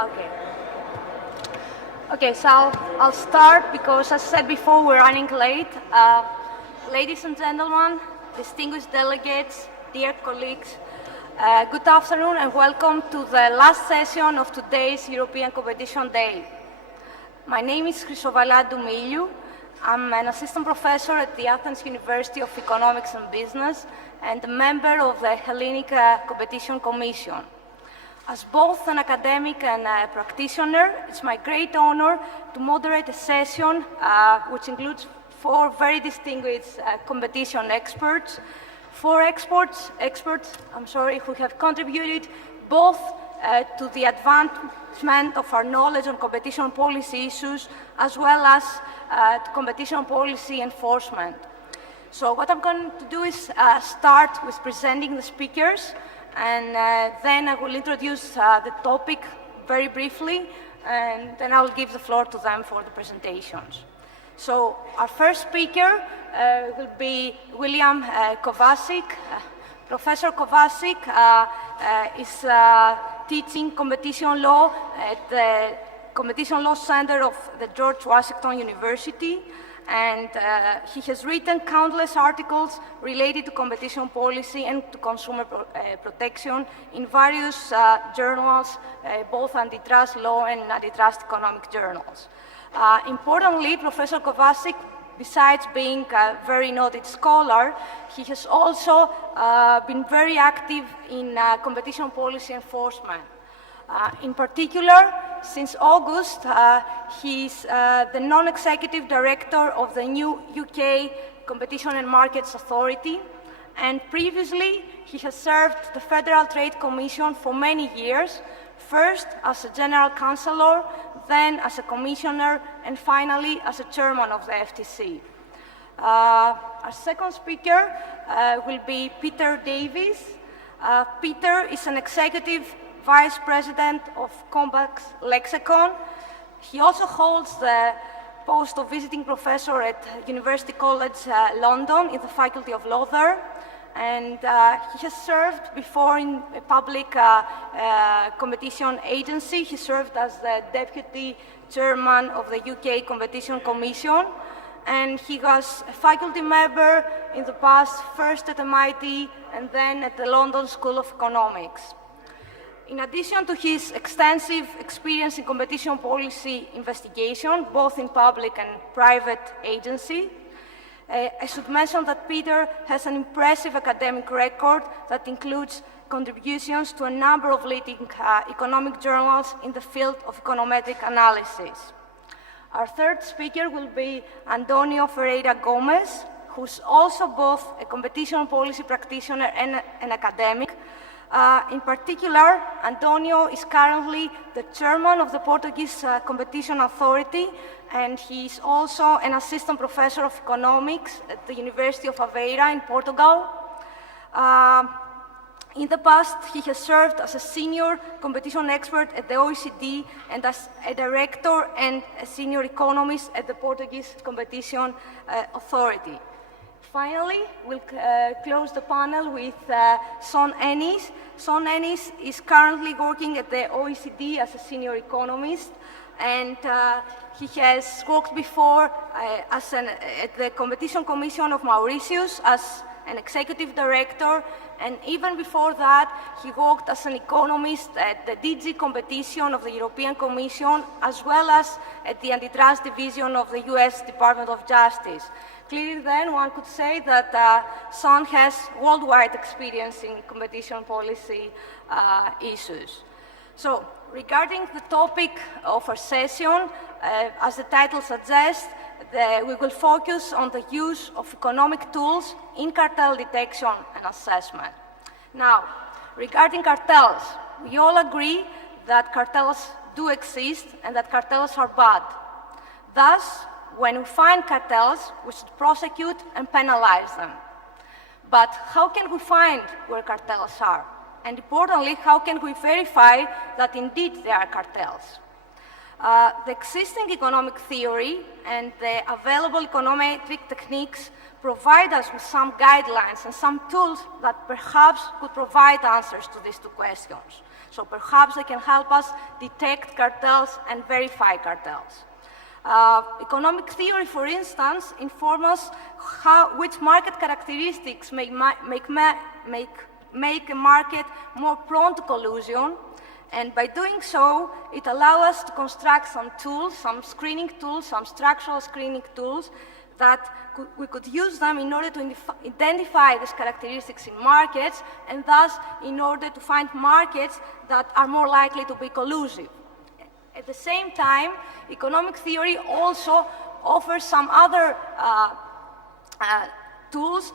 Okay. Okay, so I'll start because, as I said before, we're running late. Ladies and gentlemen, distinguished delegates, dear colleagues, good afternoon and welcome to the last session of today's European Competition Day. My name is Chrysovallou Miliou. I'm an assistant professor at the Athens University of Economics and Business and a member of the Hellenic Competition Commission. As both an academic and a practitioner, it's my great honor to moderate a session which includes four very distinguished competition experts, four experts who have contributed both to the advancement of our knowledge on competition policy issues as well as to competition policy enforcement. So what I'm going to do is start with presenting the speakers, and then I will introduce the topic very briefly, and then I'll give the floor to them for the presentations. So our first speaker will be William Kovacic. Professor Kovacic is teaching competition law at the Competition Law Center of the George Washington University, and he has written countless articles related to competition policy and to consumer protection in various journals, both antitrust law and antitrust economic journals. Importantly, Professor Kovacic, besides being a very noted scholar, he has also been very active in competition policy enforcement. In particular, since August, he's the non-executive director of the new UK Competition and Markets Authority, and previously he has served the Federal Trade Commission for many years, first as a general counsellor, then as a commissioner, and finally as a chairman of the FTC. Our second speaker will be Peter Davies. Peter is an executive Vice President of Combax Lexicon. He also holds the post of visiting professor at University College London in the Faculty of Law there. And he has served before in a public competition agency. He served as the Deputy Chairman of the UK Competition Commission. And he was a faculty member in the past, first at MIT and then at the London School of Economics. In addition to his extensive experience in competition policy investigation, both in public and private agency, I should mention that Peter has an impressive academic record that includes contributions to a number of leading economic journals in the field of econometric analysis. Our third speaker will be Antonio Ferreira Gomez, who's also both a competition policy practitioner and an academic. In particular, Antonio is currently the chairman of the Portuguese Competition Authority, and he is also an assistant professor of economics at the University of Aveira in Portugal. In the past, he has served as a senior competition expert at the OECD and as a director and a senior economist at the Portuguese Competition Authority. Finally, we'll close the panel with Son Ennis. Son Ennis is currently working at the OECD as a senior economist, and he has worked before at the Competition Commission of Mauritius as an executive director, and even before that, he worked as an economist at the DG Competition of the European Commission, as well as at the Antitrust Division of the US Department of Justice. Clearly then, one could say that Son has worldwide experience in competition policy issues. So, regarding the topic of our session, as the title suggests, we will focus on the use of economic tools in cartel detection and assessment. Now, regarding cartels, we all agree that cartels do exist and that cartels are bad. Thus, when we find cartels, we should prosecute and penalize them. But how can we find where cartels are? And importantly, how can we verify that indeed there are cartels? The existing economic theory and the available econometric techniques provide us with some guidelines and some tools that perhaps could provide answers to these two questions. So perhaps they can help us detect cartels and verify cartels. Economic theory, for instance, informs us which market characteristics make a market more prone to collusion, and by doing so, it allows us to construct some tools, some screening tools, some structural screening tools that we could use them in order to identify these characteristics in markets, and thus in order to find markets that are more likely to be collusive. At the same time, economic theory also offers some other tools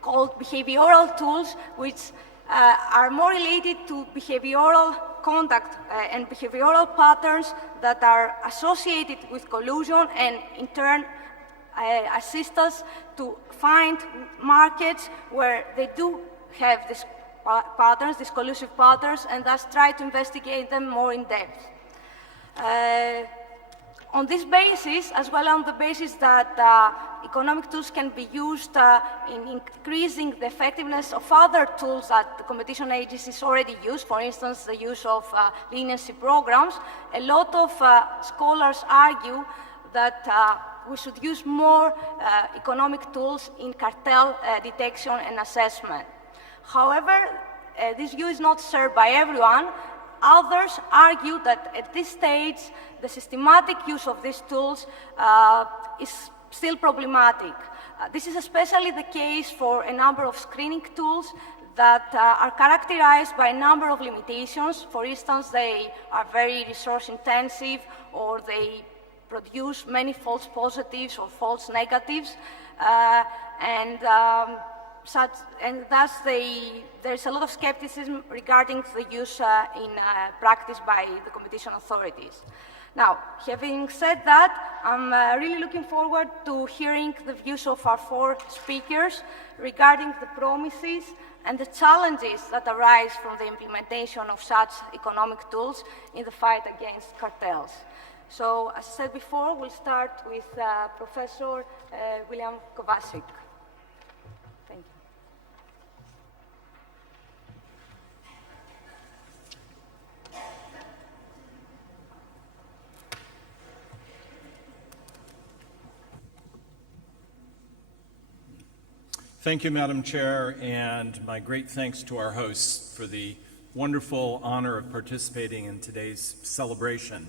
called behavioral tools, which are more related to behavioral conduct and behavioral patterns that are associated with collusion, and in turn assist us to find markets where they do have these patterns, these collusive patterns, and thus try to investigate them more in depth. On this basis, as well on the basis that economic tools can be used in increasing the effectiveness of other tools that the competition agencies already use, for instance, the use of leniency programs, a lot of scholars argue that we should use more economic tools in cartel detection and assessment. However, this view is not shared by everyone. Others argue that at this stage, the systematic use of these tools is still problematic. This is especially the case for a number of screening tools that are characterized by a number of limitations. For instance, they are very resource intensive, or they produce many false positives or false negatives, and thus there's a lot of skepticism regarding the use in practice by the competition authorities. Now, having said that, I'm really looking forward to hearing the views of our four speakers regarding the promises and the challenges that arise from the implementation of such economic tools in the fight against cartels. So, as I said before, we'll start with Professor William Kovacic. Thank you. Thank you, Madam Chair, and my great thanks to our hosts for the wonderful honor of participating in today's celebration.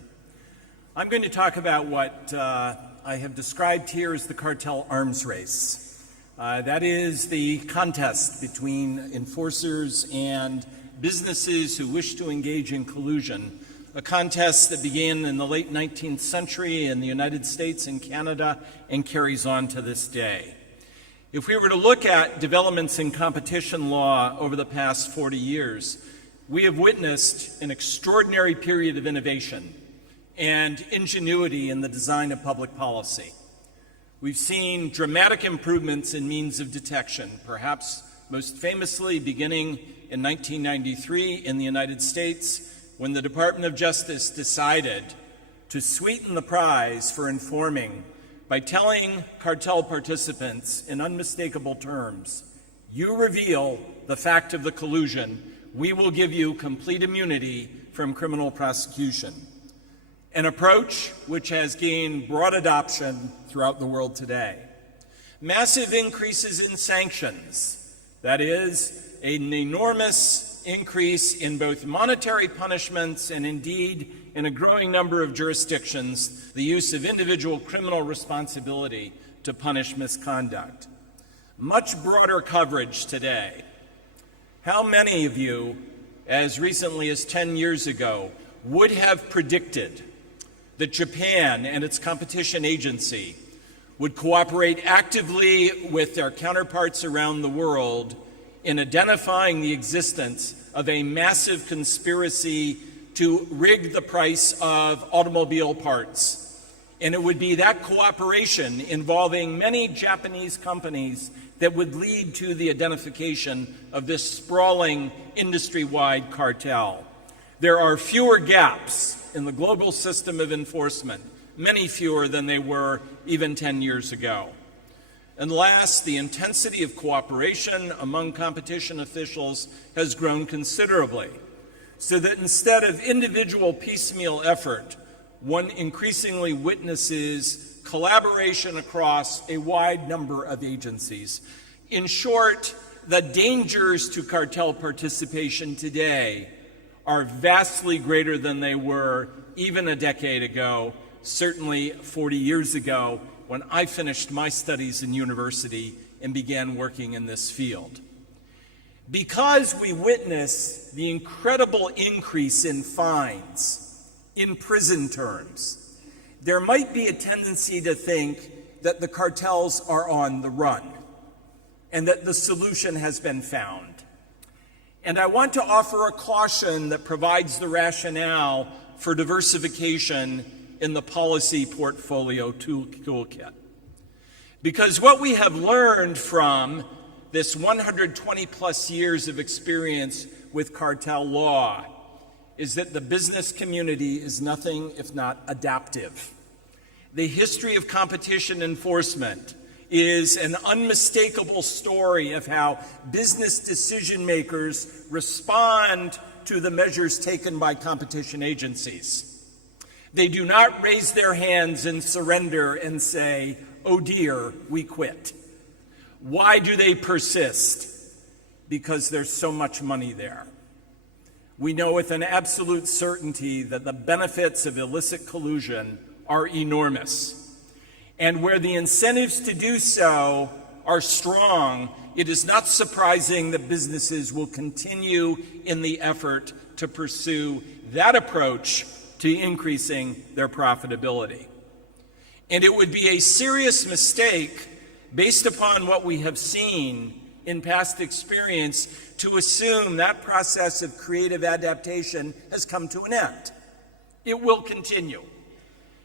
I'm going to talk about what I have described here as the cartel arms race. That is the contest between enforcers and businesses who wish to engage in collusion, a contest that began in the late 19th century in the United States and Canada and carries on to this day. If we were to look at developments in competition law over the past 40 years, we have witnessed an extraordinary period of innovation and ingenuity in the design of public policy. We've seen dramatic improvements in means of detection, perhaps most famously beginning in 1993 in the United States, when the Department of Justice decided to sweeten the prize for informing by telling cartel participants in unmistakable terms, you reveal the fact of the collusion, we will give you complete immunity from criminal prosecution. An approach which has gained broad adoption throughout the world today. Massive increases in sanctions, that is, an enormous increase in both monetary punishments and indeed in a growing number of jurisdictions, the use of individual criminal responsibility to punish misconduct. Much broader coverage today. How many of you, as recently as 10 years ago, would have predicted that Japan and its competition agency would cooperate actively with their counterparts around the world in identifying the existence of a massive conspiracy to rig the price of automobile parts? And it would be that cooperation involving many Japanese companies that would lead to the identification of this sprawling industry-wide cartel. There are fewer gaps in the global system of enforcement, many fewer than they were even 10 years ago. And last, the intensity of cooperation among competition officials has grown considerably. so that instead of individual piecemeal effort, one increasingly witnesses collaboration across a wide number of agencies. In short, the dangers to cartel participation today are vastly greater than they were even a decade ago, certainly 40 years ago, when I finished my studies in university and began working in this field. Because we witness the incredible increase in fines, in prison terms, there might be a tendency to think that the cartels are on the run and that the solution has been found. And I want to offer a caution that provides the rationale for diversification in the policy portfolio toolkit. Because what we have learned from this 120 plus years of experience with cartel law is that the business community is nothing if not adaptive. The history of competition enforcement is an unmistakable story of how business decision makers respond to the measures taken by competition agencies. They do not raise their hands and surrender and say, "Oh dear, we quit." Why do they persist? Because there's so much money there. We know with an absolute certainty that the benefits of illicit collusion are enormous. And where the incentives to do so are strong, it is not surprising that businesses will continue in the effort to pursue that approach to increasing their profitability. And it would be a serious mistake, based upon what we have seen in past experience, to assume that process of creative adaptation has come to an end. It will continue.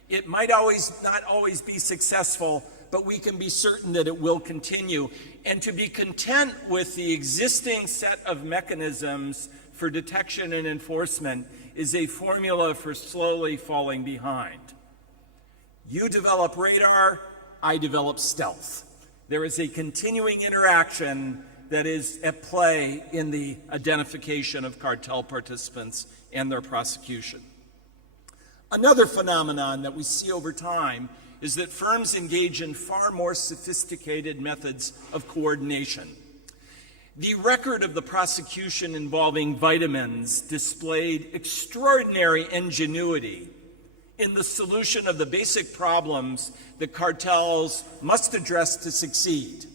It might not always be successful, but we can be certain that it will continue. And to be content with the existing set of mechanisms for detection and enforcement is a formula for slowly falling behind. You develop radar, I develop stealth. There is a continuing interaction that is at play in the identification of cartel participants and their prosecution. Another phenomenon that we see over time is that firms engage in far more sophisticated methods of coordination. The record of the prosecution involving vitamins displayed extraordinary ingenuity in the solution of the basic problems that cartels must address to succeed: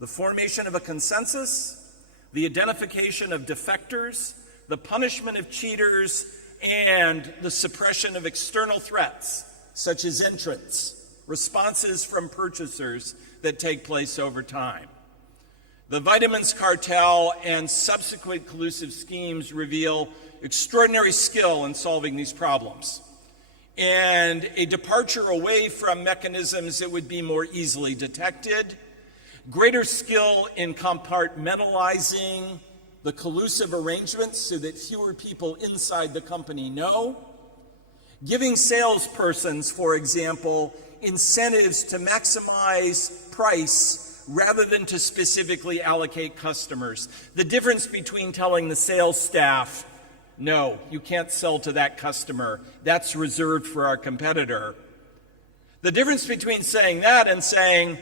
the formation of a consensus, the identification of defectors, the punishment of cheaters, and the suppression of external threats, such as entrants, responses from purchasers that take place over time. The vitamins cartel and subsequent collusive schemes reveal extraordinary skill in solving these problems, and a departure away from mechanisms that would be more easily detected, greater skill in compartmentalizing the collusive arrangements so that fewer people inside the company know, giving salespersons, for example, incentives to maximize price rather than to specifically allocate customers. The difference between telling the sales staff, "No, you can't sell to that customer, that's reserved for our competitor." The difference between saying that and saying,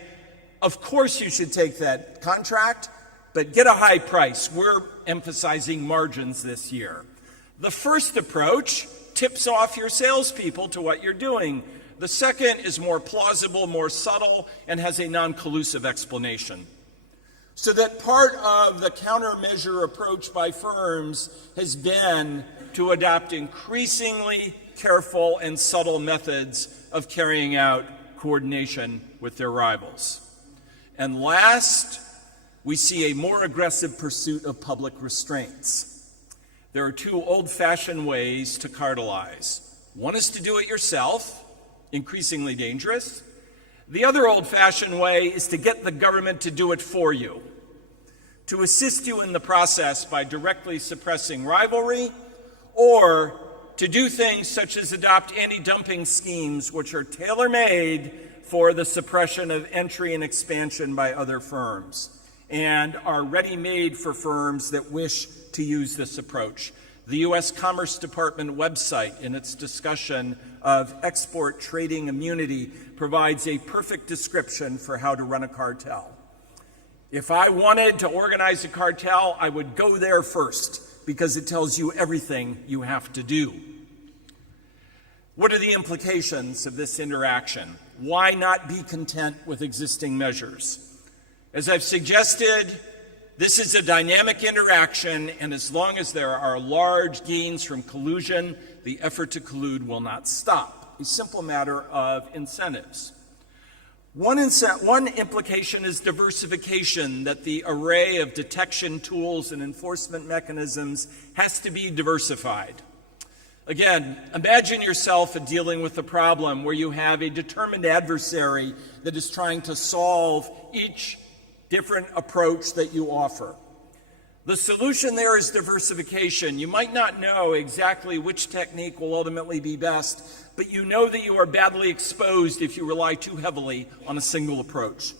"Of course you should take that contract, but get a high price. We're emphasizing margins this year." The first approach tips off your salespeople to what you're doing. The second is more plausible, more subtle, and has a non-collusive explanation. So that part of the countermeasure approach by firms has been to adopt increasingly careful and subtle methods of carrying out coordination with their rivals. And last, we see a more aggressive pursuit of public restraints. There are two old-fashioned ways to cartelize. One is to do it yourself, increasingly dangerous. The other old-fashioned way is to get the government to do it for you, to assist you in the process by directly suppressing rivalry, or to do things such as adopt anti-dumping schemes which are tailor-made for the suppression of entry and expansion by other firms, and are ready-made for firms that wish to use this approach. The U.S. Commerce Department website, in its discussion of export trading immunity, provides a perfect description for how to run a cartel. If I wanted to organize a cartel, I would go there first because it tells you everything you have to do. What are the implications of this interaction? Why not be content with existing measures? As I've suggested, this is a dynamic interaction, and as long as there are large gains from collusion, the effort to collude will not stop. A simple matter of incentives. One implication is diversification, that the array of detection tools and enforcement mechanisms has to be diversified. Again, imagine yourself dealing with a problem where you have a determined adversary that is trying to solve each different approach that you offer. The solution there is diversification. You might not know exactly which technique will ultimately be best, but you know that you are badly exposed if you rely too heavily on a single approach.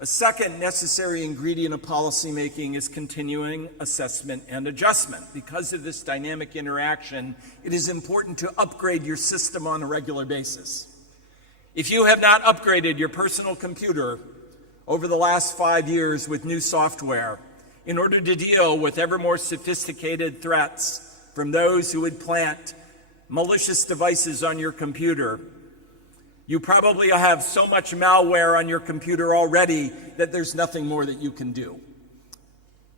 A second necessary ingredient of policymaking is continuing assessment and adjustment. Because of this dynamic interaction, it is important to upgrade your system on a regular basis. If you have not upgraded your personal computer over the last 5 years with new software in order to deal with ever more sophisticated threats from those who would plant malicious devices on your computer, you probably have so much malware on your computer already that there's nothing more that you can do.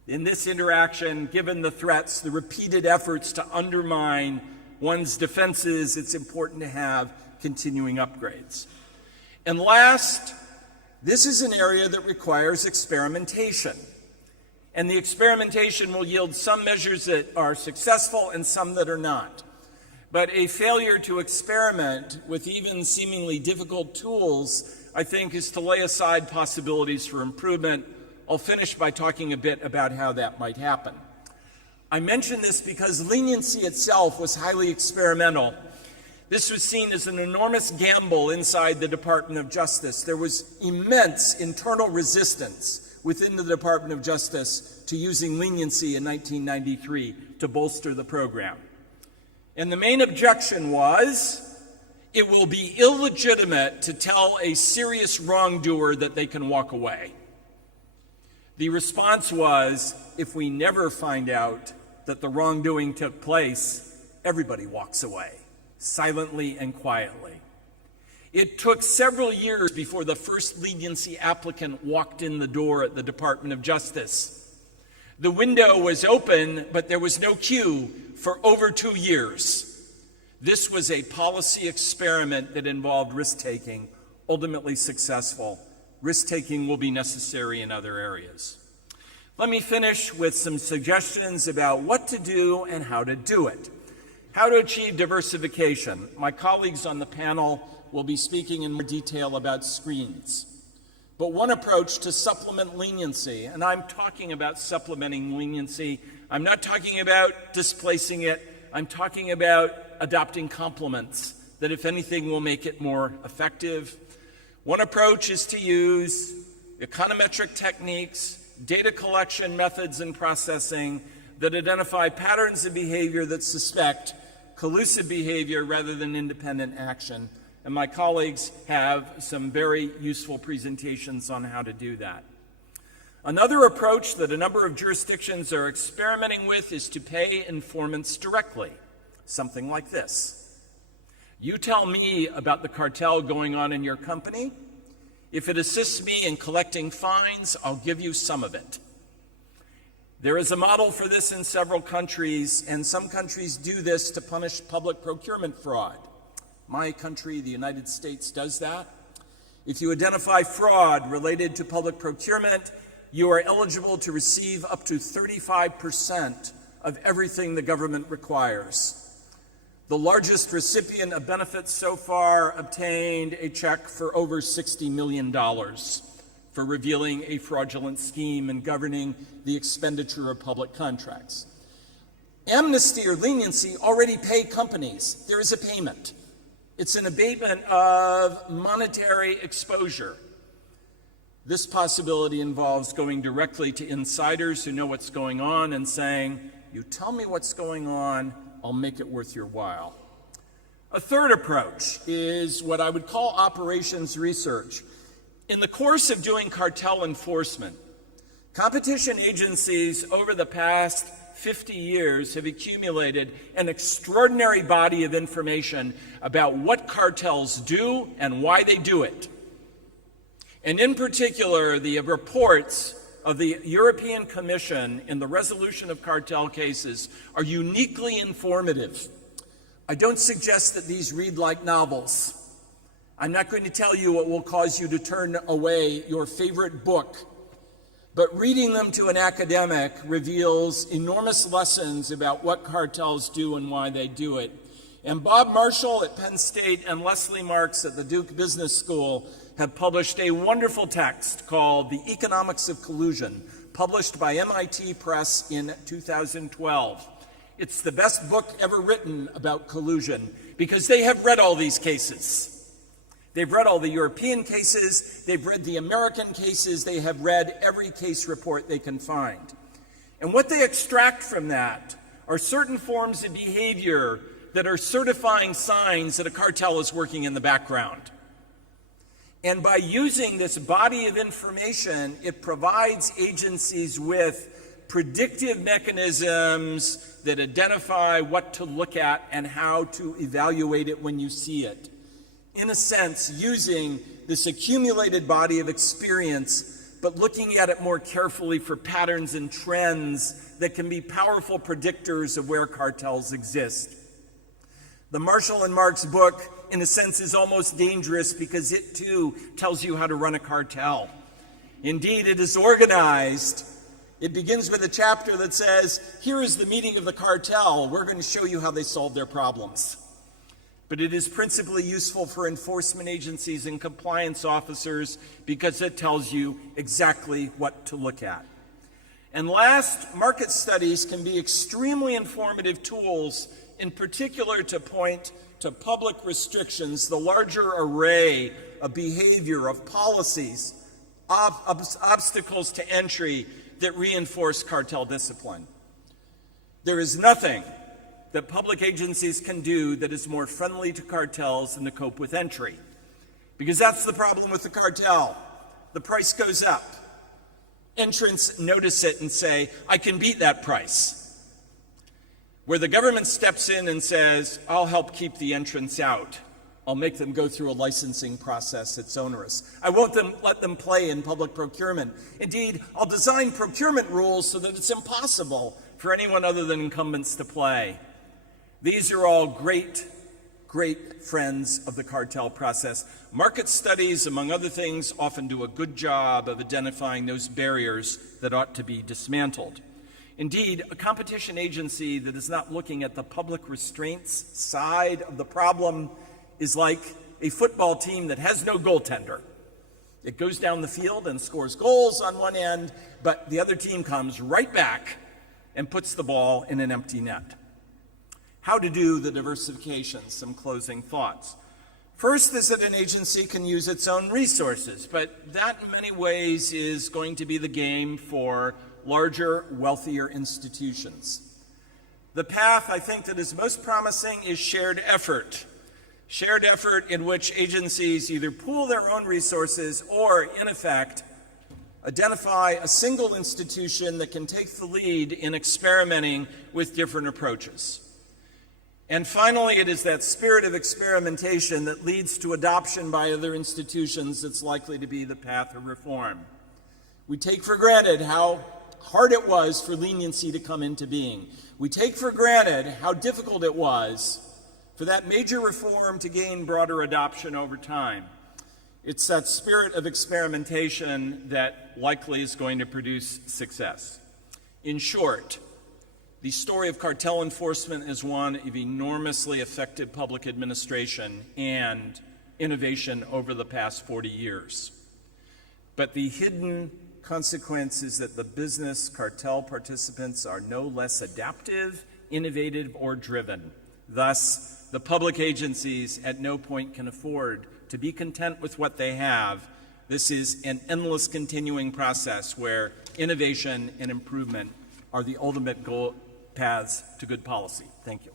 In this interaction, given the threats, the repeated efforts to undermine one's defenses, it's important to have continuing upgrades. And last, this is an area that requires experimentation. And the experimentation will yield some measures that are successful and some that are not. But a failure to experiment with even seemingly difficult tools, I think, is to lay aside possibilities for improvement. I'll finish by talking a bit about how that might happen. I mention this because leniency itself was highly experimental. This was seen as an enormous gamble inside the Department of Justice. There was immense internal resistance within the Department of Justice to using leniency in 1993 to bolster the program. And the main objection was, it will be illegitimate to tell a serious wrongdoer that they can walk away. The response was, if we never find out that the wrongdoing took place, everybody walks away, silently and quietly. It took several years before the first leniency applicant walked in the door at the Department of Justice. The window was open, but there was no queue for over 2 years. This was a policy experiment that involved risk-taking, ultimately successful. Risk-taking will be necessary in other areas. Let me finish with some suggestions about what to do and how to do it. How to achieve diversification. My colleagues on the panel will be speaking in more detail about screens. But one approach to supplement leniency, and I'm talking about supplementing leniency, I'm not talking about displacing it, I'm talking about adopting complements that, if anything, will make it more effective. One approach is to use econometric techniques, data collection methods and processing that identify patterns of behavior that suspect collusive behavior rather than independent action. And my colleagues have some very useful presentations on how to do that. Another approach that a number of jurisdictions are experimenting with is to pay informants directly, something like this. You tell me about the cartel going on in your company. If it assists me in collecting fines, I'll give you some of it. There is a model for this in several countries, and some countries do this to punish public procurement fraud. My country, the United States, does that. If you identify fraud related to public procurement, you are eligible to receive up to 35% of everything the government requires. The largest recipient of benefits so far obtained a check for over $60 million for revealing a fraudulent scheme and governing the expenditure of public contracts. Amnesty or leniency already pay companies. There is a payment. It's an abatement of monetary exposure. This possibility involves going directly to insiders who know what's going on and saying, You tell me what's going on, I'll make it worth your while. A third approach is what I would call operations research. In the course of doing cartel enforcement, competition agencies over the past 50 years have accumulated an extraordinary body of information about what cartels do and why they do it. And in particular, the reports of the European Commission in the resolution of cartel cases are uniquely informative. I don't suggest that these read like novels. I'm not going to tell you what will cause you to turn away your favorite book. But reading them to an academic reveals enormous lessons about what cartels do and why they do it. And Bob Marshall at Penn State and Leslie Marks at the Duke Business School have published a wonderful text called The Economics of Collusion, published by MIT Press in 2012. It's the best book ever written about collusion because they have read all these cases. They've read all the European cases, they've read the American cases, they have read every case report they can find. And what they extract from that are certain forms of behavior that are certifying signs that a cartel is working in the background. And by using this body of information, it provides agencies with predictive mechanisms that identify what to look at and how to evaluate it when you see it. In a sense, using this accumulated body of experience, but looking at it more carefully for patterns and trends that can be powerful predictors of where cartels exist. The Marshall and Marks book, in a sense, is almost dangerous because it too tells you how to run a cartel. Indeed, it is organized. It begins with a chapter that says, here is the meeting of the cartel. We're going to show you how they solve their problems. But it is principally useful for enforcement agencies and compliance officers because it tells you exactly what to look at. And last, market studies can be extremely informative tools, in particular to point to public restrictions, the larger array of behavior, of policies, obstacles to entry that reinforce cartel discipline. There is nothing that public agencies can do that is more friendly to cartels than to cope with entry. Because that's the problem with the cartel. The price goes up. Entrants notice it and say, I can beat that price. Where the government steps in and says, I'll help keep the entrants out. I'll make them go through a licensing process that's onerous. I won't let them play in public procurement. Indeed, I'll design procurement rules so that it's impossible for anyone other than incumbents to play. These are all great friends of the cartel process. Market studies, among other things, often do a good job of identifying those barriers that ought to be dismantled. Indeed, a competition agency that is not looking at the public restraints side of the problem is like a football team that has no goaltender. It goes down the field and scores goals on one end, but the other team comes right back and puts the ball in an empty net. How to do the diversification, some closing thoughts. First is that an agency can use its own resources, but that in many ways is going to be the game for larger, wealthier institutions. The path I think that is most promising is shared effort. Shared effort in which agencies either pool their own resources or, in effect, identify a single institution that can take the lead in experimenting with different approaches. And finally, it is that spirit of experimentation that leads to adoption by other institutions that's likely to be the path of reform. We take for granted how hard it was for leniency to come into being. We take for granted how difficult it was for that major reform to gain broader adoption over time. It's that spirit of experimentation that likely is going to produce success. In short, the story of cartel enforcement is one of enormously effective public administration and innovation over the past 40 years. But the hidden consequence is that the business cartel participants are no less adaptive, innovative, or driven. Thus, the public agencies at no point can afford to be content with what they have. This is an endless continuing process where innovation and improvement are the ultimate goal, paths to good policy. Thank you.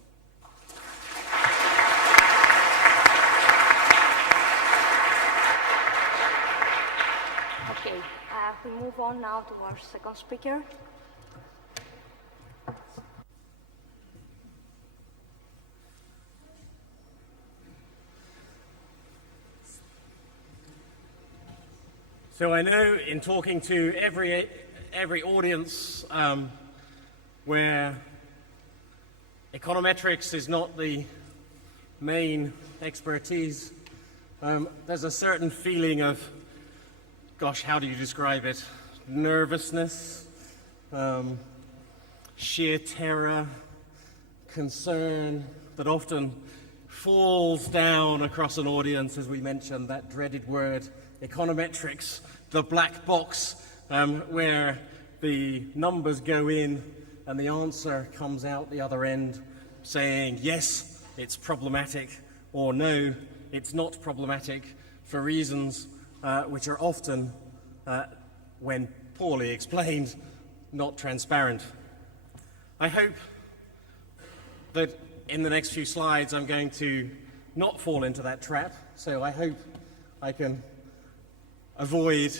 Okay, we move on now to our second speaker. So I know in talking to every audience where econometrics is not the main expertise, there's a certain feeling of, gosh, how do you describe it? Nervousness, sheer terror, concern that often falls down across an audience as we mentioned that dreaded word, econometrics, the black box where the numbers go in and the answer comes out the other end saying, yes, it's problematic, or no, it's not problematic for reasons which are often, when poorly explained, not transparent. I hope that in the next few slides I'm going to not fall into that trap, so I hope I can avoid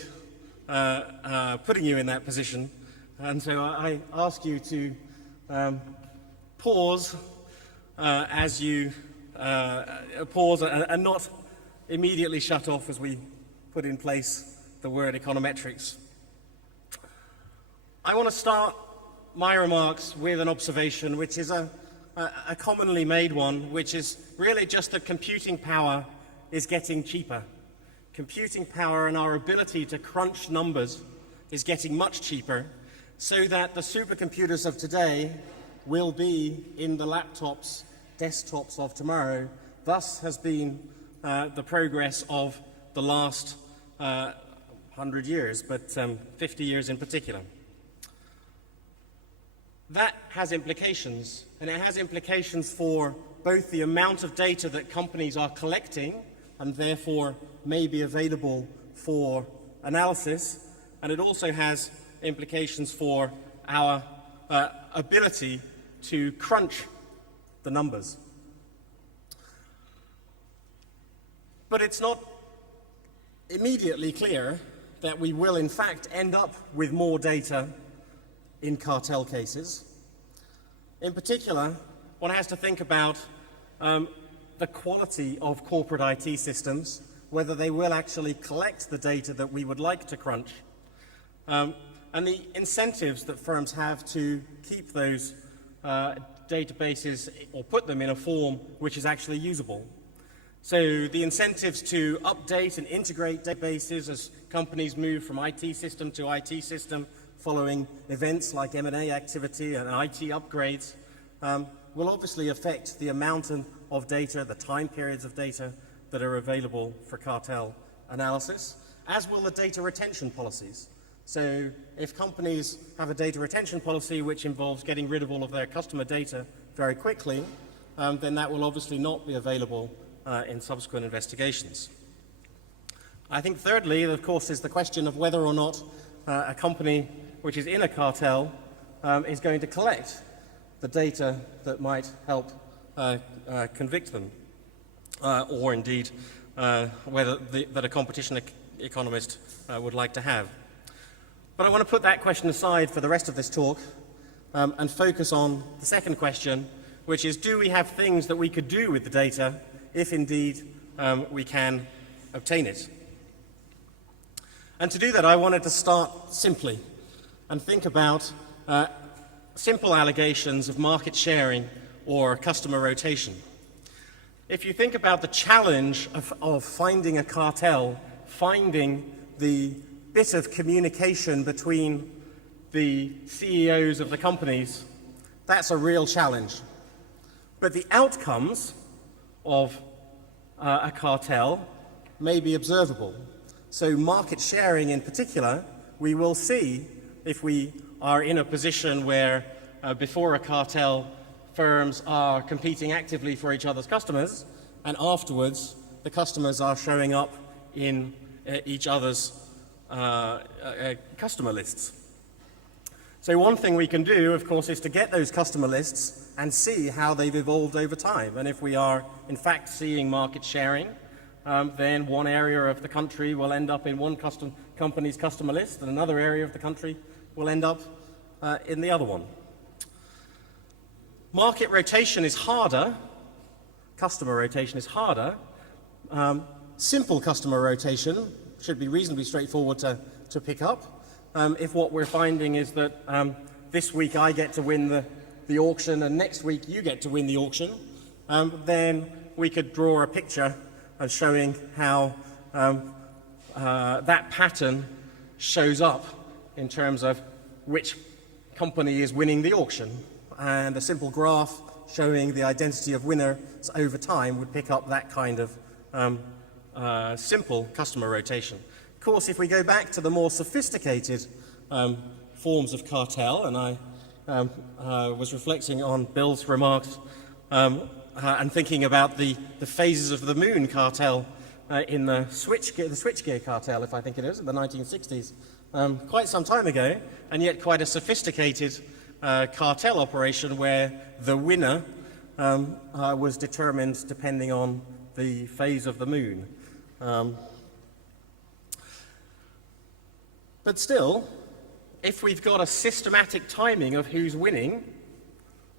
putting you in that position. And so I ask you to pause as you pause and not immediately shut off as we put in place the word econometrics. I want to start my remarks with an observation which is a commonly made one, which is really just that computing power is getting cheaper. Computing power and our ability to crunch numbers is getting much cheaper, so that the supercomputers of today will be in the laptops, desktops of tomorrow. Thus has been the progress of the last 100 years, but 50 years in particular. That has implications, and it has implications for both the amount of data that companies are collecting and therefore may be available for analysis, and it also has implications for our ability to crunch the numbers. But it's not immediately clear that we will in fact end up with more data in cartel cases. In particular, one has to think about the quality of corporate IT systems, whether they will actually collect the data that we would like to crunch, and the incentives that firms have to keep those databases or put them in a form which is actually usable. So the incentives to update and integrate databases as companies move from IT system to IT system following events like M&A activity and IT upgrades will obviously affect the amount of data, the time periods of data that are available for cartel analysis, as will the data retention policies. So if companies have a data retention policy which involves getting rid of all of their customer data very quickly, then that will obviously not be available in subsequent investigations. I think thirdly, of course, is the question of whether or not a company which is in a cartel is going to collect the data that might help convict them, or indeed whether that a competition economist would like to have. But I want to put that question aside for the rest of this talk and focus on the second question, which is, do we have things that we could do with the data if indeed we can obtain it? And to do that, I wanted to start simply and think about simple allegations of market sharing or customer rotation. If you think about the challenge of finding a cartel, finding the bit of communication between the CEOs of the companies, that's a real challenge. But the outcomes of a cartel may be observable. So market sharing in particular, we will see if we are in a position where before a cartel, firms are competing actively for each other's customers, and afterwards the customers are showing up in each other's customer lists. So one thing we can do, of course, is to get those customer lists and see how they've evolved over time. And if we are, in fact, seeing market sharing, then one area of the country will end up in one company's customer list, and another area of the country will end up in the other one. Market rotation is harder. Customer rotation is harder. Simple customer rotation should be reasonably straightforward to pick up. If what we're finding is that this week I get to win the auction and next week you get to win the auction, then we could draw a picture showing how that pattern shows up in terms of which company is winning the auction. And a simple graph showing the identity of winners over time would pick up that kind of simple customer rotation. Of course, if we go back to the more sophisticated forms of cartel, and I was reflecting on Bill's remarks and thinking about the phases of the moon cartel in the switchgear cartel, if I think it is, in the 1960s, quite some time ago, and yet quite a sophisticated cartel operation where the winner was determined depending on the phase of the moon. But still, if we've got a systematic timing of who's winning,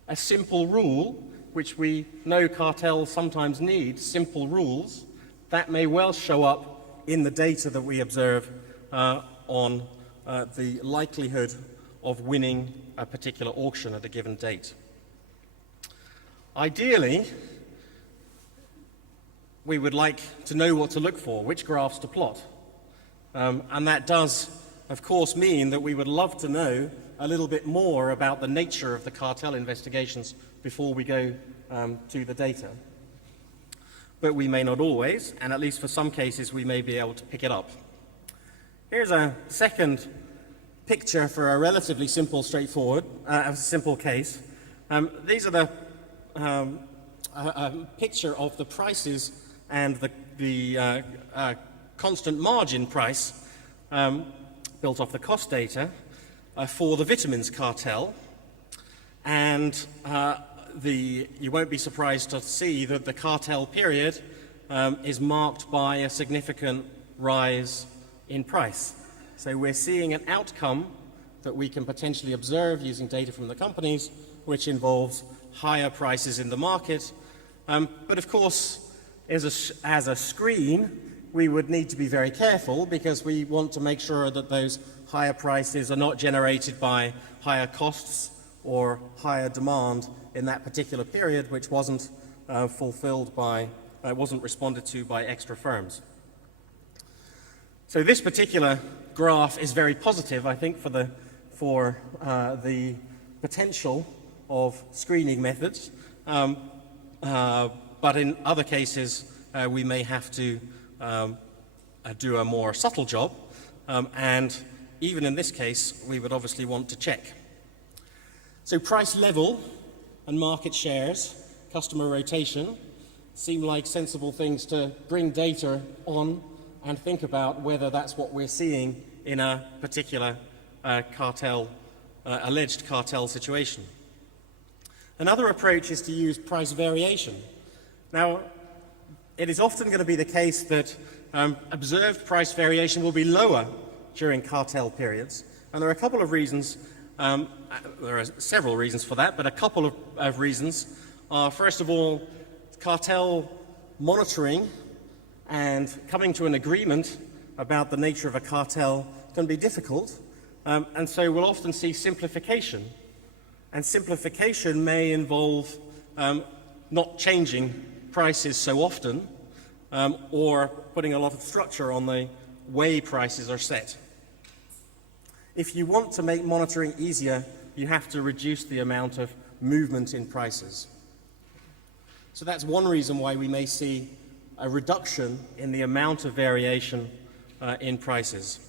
a simple rule, which we know cartels sometimes need, simple rules, that may well show up in the data that we observe on the likelihood of winning a particular auction at a given date. Ideally, we would like to know what to look for, which graphs to plot. And that does, of course, mean that we would love to know a little bit more about the nature of the cartel investigations before we go to the data. But we may not always, and at least for some cases we may be able to pick it up. Here's a second picture for a relatively simple, straightforward, simple case. These are the picture of the prices and the constant margin price built off the cost data for the vitamins cartel. And you won't be surprised to see that the cartel period is marked by a significant rise in price. So we're seeing an outcome that we can potentially observe using data from the companies, which involves higher prices in the market. But of course, as a screen, we would need to be very careful because we want to make sure that those higher prices are not generated by higher costs or higher demand in that particular period, which wasn't wasn't responded to by extra firms. So this particular graph is very positive, I think, for the potential of screening methods. But in other cases, we may have to do a more subtle job. And even in this case, we would obviously want to check. So price level and market shares, customer rotation, seem like sensible things to bring data on and think about whether that's what we're seeing in a particular alleged cartel situation. Another approach is to use price variation. Now, it is often going to be the case that observed price variation will be lower during cartel periods, and there are a couple of reasons. There are several reasons for that, but a couple of reasons are, first of all, cartel monitoring and coming to an agreement about the nature of a cartel can be difficult, and so we'll often see simplification. And simplification may involve not changing prices so often or putting a lot of structure on the way prices are set. If you want to make monitoring easier, you have to reduce the amount of movement in prices. So that's one reason why we may see a reduction in the amount of variation in prices.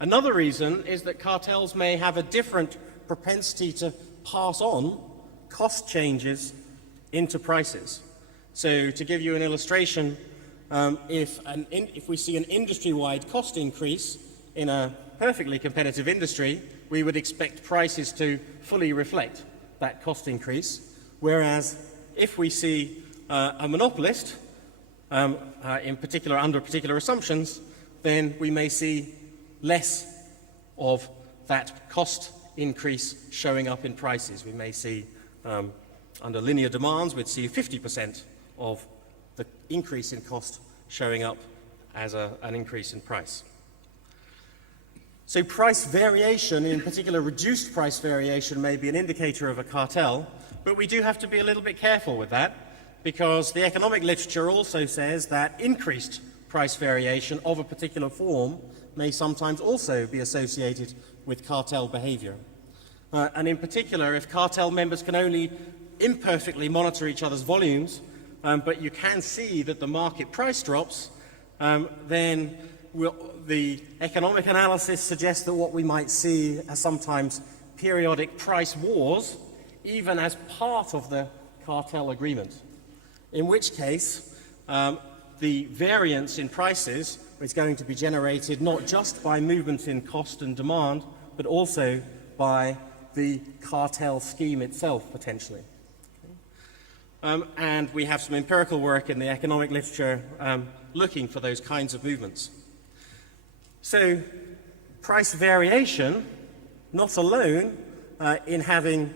Another reason is that cartels may have a different propensity to pass on cost changes into prices. So to give you an illustration, if we see an industry-wide cost increase in a perfectly competitive industry, we would expect prices to fully reflect that cost increase, whereas if we see a monopolist, in particular under particular assumptions, then we may see less of that cost increase showing up in prices. We may see, under linear demands, we'd see 50% of the increase in cost showing up as an increase in price. So price variation, in particular reduced price variation, may be an indicator of a cartel, but we do have to be a little bit careful with that, because the economic literature also says that increased price variation of a particular form may sometimes also be associated with cartel behavior. And in particular, if cartel members can only imperfectly monitor each other's volumes, but you can see that the market price drops, then the economic analysis suggests that what we might see as sometimes periodic price wars, even as part of the cartel agreement. In which case, the variance in prices is going to be generated not just by movements in cost and demand, but also by the cartel scheme itself, potentially. And we have some empirical work in the economic literature looking for those kinds of movements. So price variation, not alone in having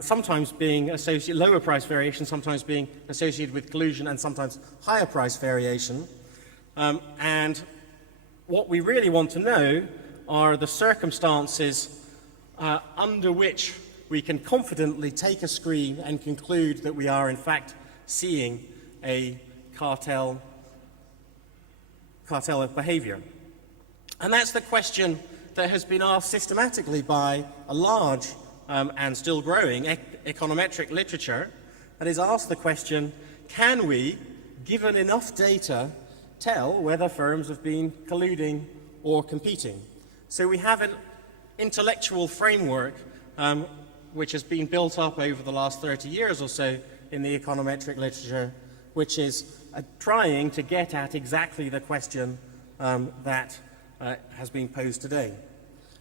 sometimes being associated, lower price variation, sometimes being associated with collusion, and sometimes higher price variation. And what we really want to know are the circumstances under which we can confidently take a screen and conclude that we are in fact seeing a cartel of behavior. And that's the question that has been asked systematically by a large and still growing econometric literature, that is asked the question, can we, given enough data, tell whether firms have been colluding or competing? So we have an intellectual framework which has been built up over the last 30 years or so in the econometric literature, which is trying to get at exactly the question that has been posed today.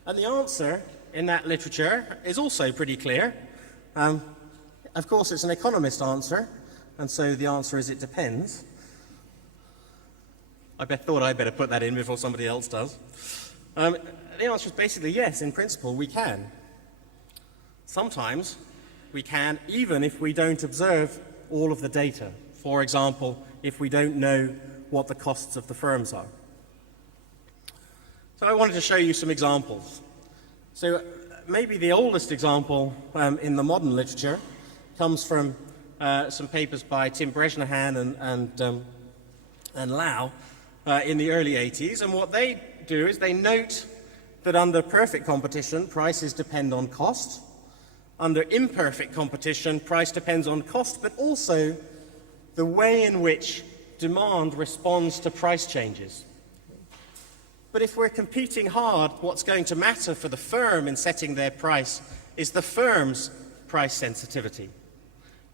And the answer in that literature is also pretty clear. Of course, it's an economist answer, and so the answer is it depends. I thought I'd better put that in before somebody else does. The answer is basically yes, in principle, we can. Sometimes we can, even if we don't observe all of the data. For example, if we don't know what the costs of the firms are. So I wanted to show you some examples. So maybe the oldest example in the modern literature comes from some papers by Tim Bresnahan and Lau in the early 80s. And what they do is they note that under perfect competition, prices depend on cost. Under imperfect competition, price depends on cost, but also the way in which demand responds to price changes. But if we're competing hard, what's going to matter for the firm in setting their price is the firm's price sensitivity.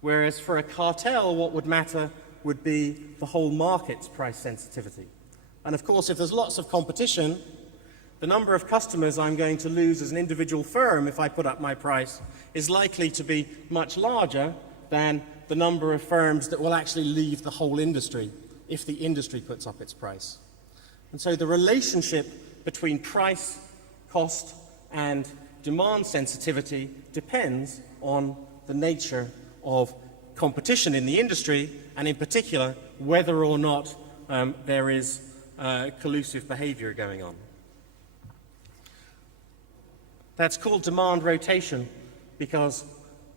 Whereas for a cartel, what would matter would be the whole market's price sensitivity. And of course, if there's lots of competition, the number of customers I'm going to lose as an individual firm if I put up my price is likely to be much larger than the number of firms that will actually leave the whole industry if the industry puts up its price. And so the relationship between price, cost, and demand sensitivity depends on the nature of competition in the industry, and in particular, whether or not there is collusive behavior going on. That's called demand rotation because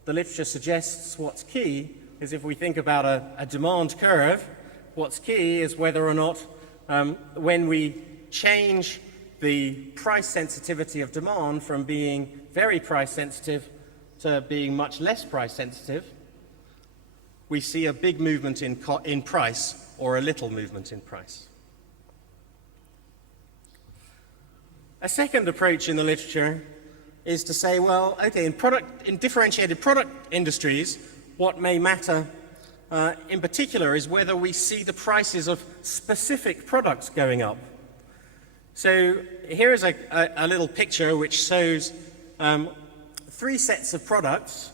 the literature suggests what's key is if we think about a demand curve, what's key is whether or not when we change the price sensitivity of demand from being very price sensitive to being much less price sensitive, we see a big movement in price or a little movement in price. A second approach in the literature is to say, well, okay, in differentiated product industries, what may matter in particular is whether we see the prices of specific products going up. So here is a little picture which shows three sets of products.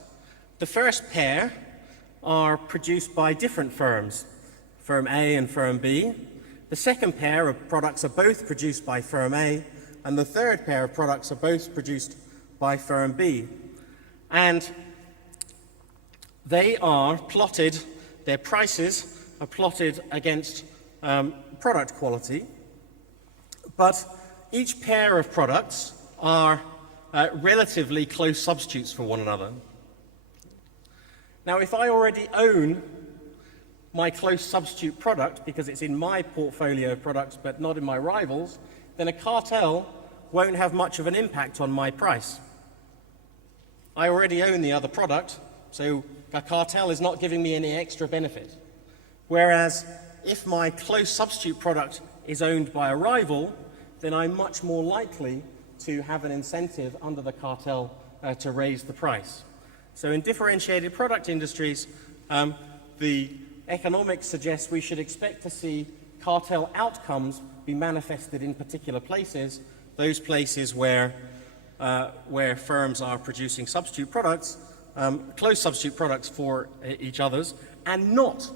The first pair are produced by different firms, firm A and firm B. The second pair of products are both produced by firm A, and the third pair of products are both produced by firm B. And they are plotted, their prices are plotted against product quality, but each pair of products are relatively close substitutes for one another. Now, if I already own my close substitute product because it's in my portfolio of products but not in my rivals, then a cartel won't have much of an impact on my price. I already own the other product, so a cartel is not giving me any extra benefit. Whereas if my close substitute product is owned by a rival, then I'm much more likely to have an incentive under the cartel to raise the price. So in differentiated product industries, the economics suggests we should expect to see cartel outcomes be manifested in particular places, those places where firms are producing substitute products, close substitute products for each other's, and not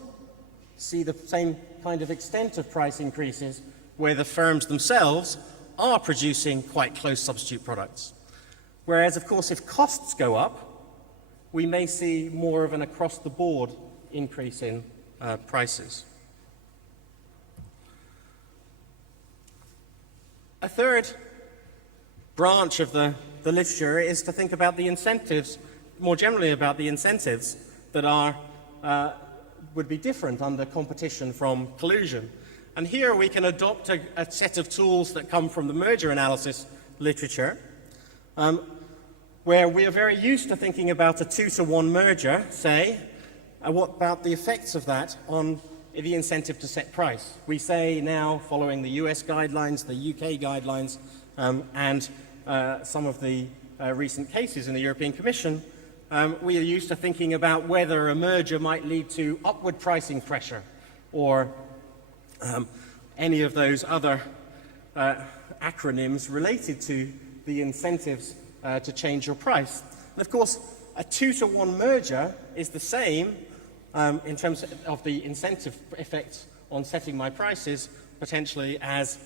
see the same kind of extent of price increases where the firms themselves are producing quite close substitute products. Whereas, of course, if costs go up, we may see more of an across-the-board increase in prices. A third branch of the literature is to think about the incentives, more generally about the incentives that would be different under competition from collusion. And here we can adopt a set of tools that come from the merger analysis literature, where we are very used to thinking about a 2-to-1 merger, say, what about the effects of that on the incentive to set price? We say now, following the US guidelines, the UK guidelines, and some of the recent cases in the European Commission, we are used to thinking about whether a merger might lead to upward pricing pressure or any of those other acronyms related to the incentives to change your price. And of course, a 2-to-1 merger is the same in terms of the incentive effects on setting my prices, potentially, as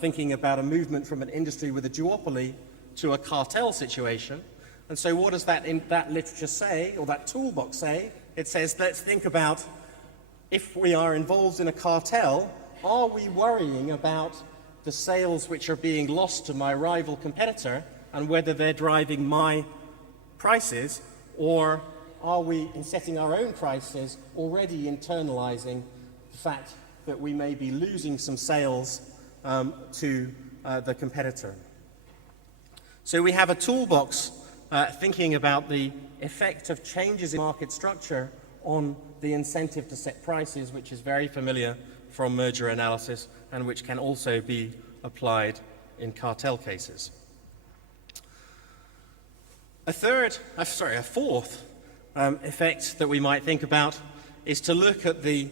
thinking about a movement from an industry with a duopoly to a cartel situation. And so what does that literature say, or that toolbox say? It says, let's think about, if we are involved in a cartel, are we worrying about the sales which are being lost to my rival competitor and whether they're driving my prices, or are we, in setting our own prices, already internalizing the fact that we may be losing some sales to the competitor? So we have a toolbox thinking about the effect of changes in market structure on the incentive to set prices, which is very familiar from merger analysis and which can also be applied in cartel cases. A fourth effect that we might think about is to look at the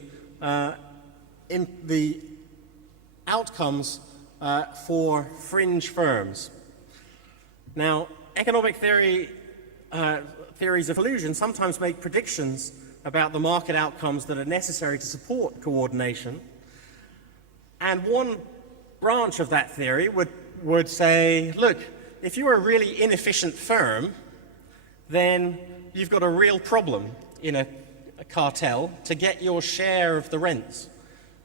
outcomes for fringe firms. Now, economic theories of collusion sometimes make predictions about the market outcomes that are necessary to support coordination. And one branch of that theory would say, look, if you're a really inefficient firm, then you've got a real problem in a cartel to get your share of the rents.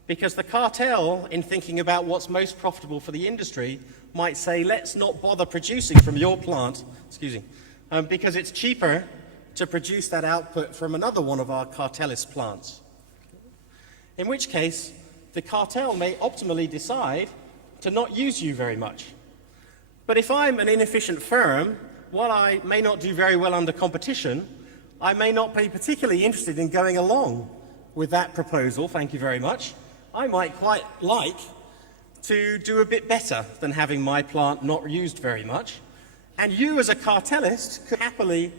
Because the cartel, in thinking about what's most profitable for the industry, might say, let's not bother producing from your plant, because it's cheaper to produce that output from another one of our cartelist plants. In which case, the cartel may optimally decide to not use you very much. But if I'm an inefficient firm, while I may not do very well under competition, I may not be particularly interested in going along with that proposal, thank you very much. I might quite like to do a bit better than having my plant not used very much. And you, as a cartelist, could happily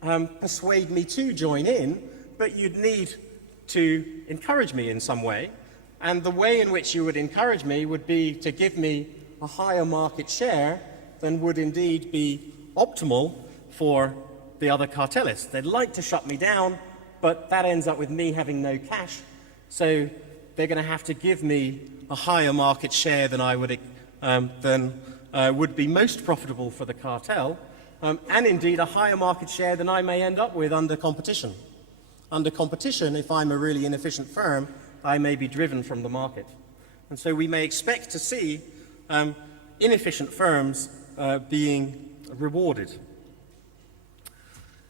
persuade me to join in, but you'd need to encourage me in some way. And the way in which you would encourage me would be to give me a higher market share than would indeed be optimal for the other cartellists. They'd like to shut me down, but that ends up with me having no cash. So they're going to have to give me a higher market share than I would would be most profitable for the cartel, and indeed a higher market share than I may end up with under competition. Under competition, if I'm a really inefficient firm, I may be driven from the market. And so we may expect to see inefficient firms being rewarded.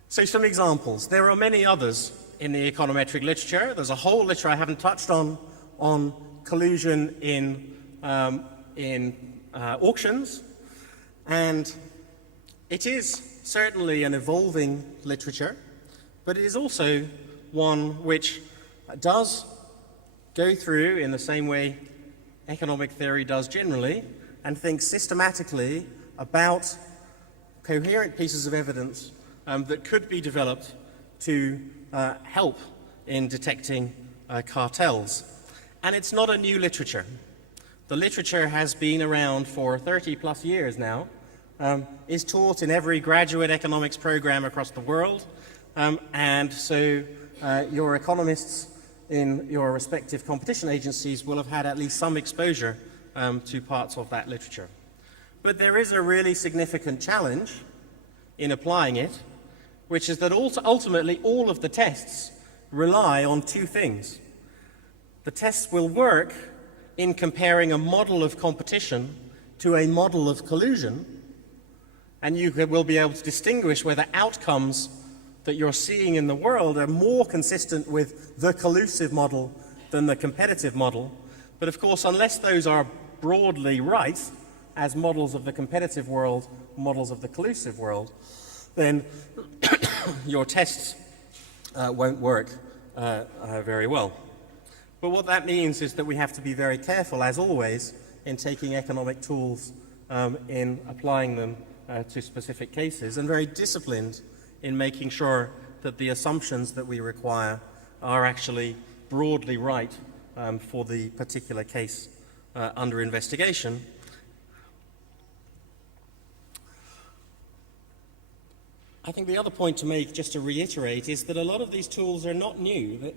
So some examples. There are many others in the econometric literature. There's a whole literature I haven't touched on collusion in auctions, and it is certainly an evolving literature, but it is also one which does go through in the same way economic theory does generally, and think systematically about coherent pieces of evidence that could be developed to help in detecting cartels. And it's not a new literature. The literature has been around for 30 plus years now, is taught in every graduate economics program across the world, and so your economists in your respective competition agencies will have had at least some exposure to parts of that literature. But there is a really significant challenge in applying it, which is that ultimately all of the tests rely on two things. The tests will work in comparing a model of competition to a model of collusion, and you will be able to distinguish whether outcomes that you're seeing in the world are more consistent with the collusive model than the competitive model. But of course, unless those are broadly right, as models of the competitive world, models of the collusive world, then your tests won't work very well. But what that means is that we have to be very careful, as always, in taking economic tools in applying them to specific cases, and very disciplined in making sure that the assumptions that we require are actually broadly right for the particular case under investigation. I think the other point to make, just to reiterate, is that a lot of these tools are not new.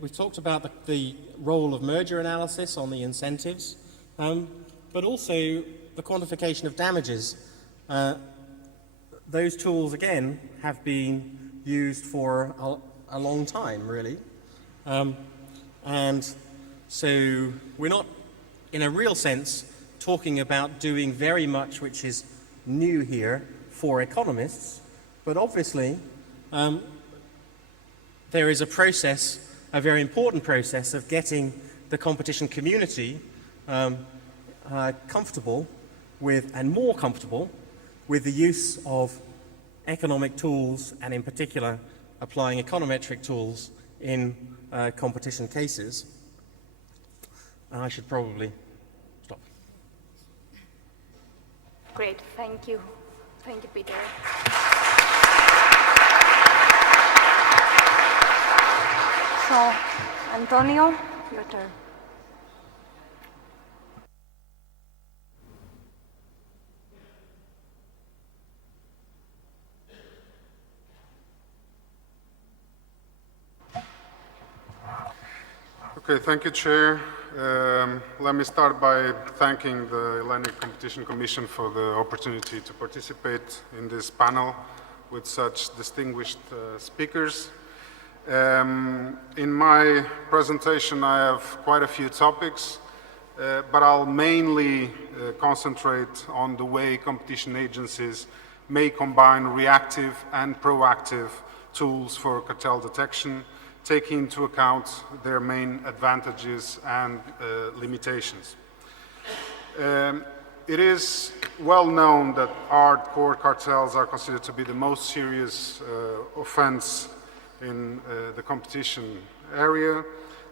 We've talked about the role of merger analysis on the incentives, but also the quantification of damages. Those tools, again, have been used for a long time, really. And so we're not, in a real sense, talking about doing very much which is new here for economists. But obviously, there is a process, a very important process, of getting the competition community comfortable with, and more comfortable with, the use of economic tools, and in particular, applying econometric tools in competition cases. And I should probably stop. Great, thank you. Thank you, Peter. So, Antonio, your turn. Okay, thank you, Chair. Let me start by thanking the Hellenic Competition Commission for the opportunity to participate in this panel with such distinguished speakers. In my presentation, I have quite a few topics, but I'll mainly concentrate on the way competition agencies may combine reactive and proactive tools for cartel detection, taking into account their main advantages and limitations. It is well known that hardcore cartels are considered to be the most serious offense in the competition area.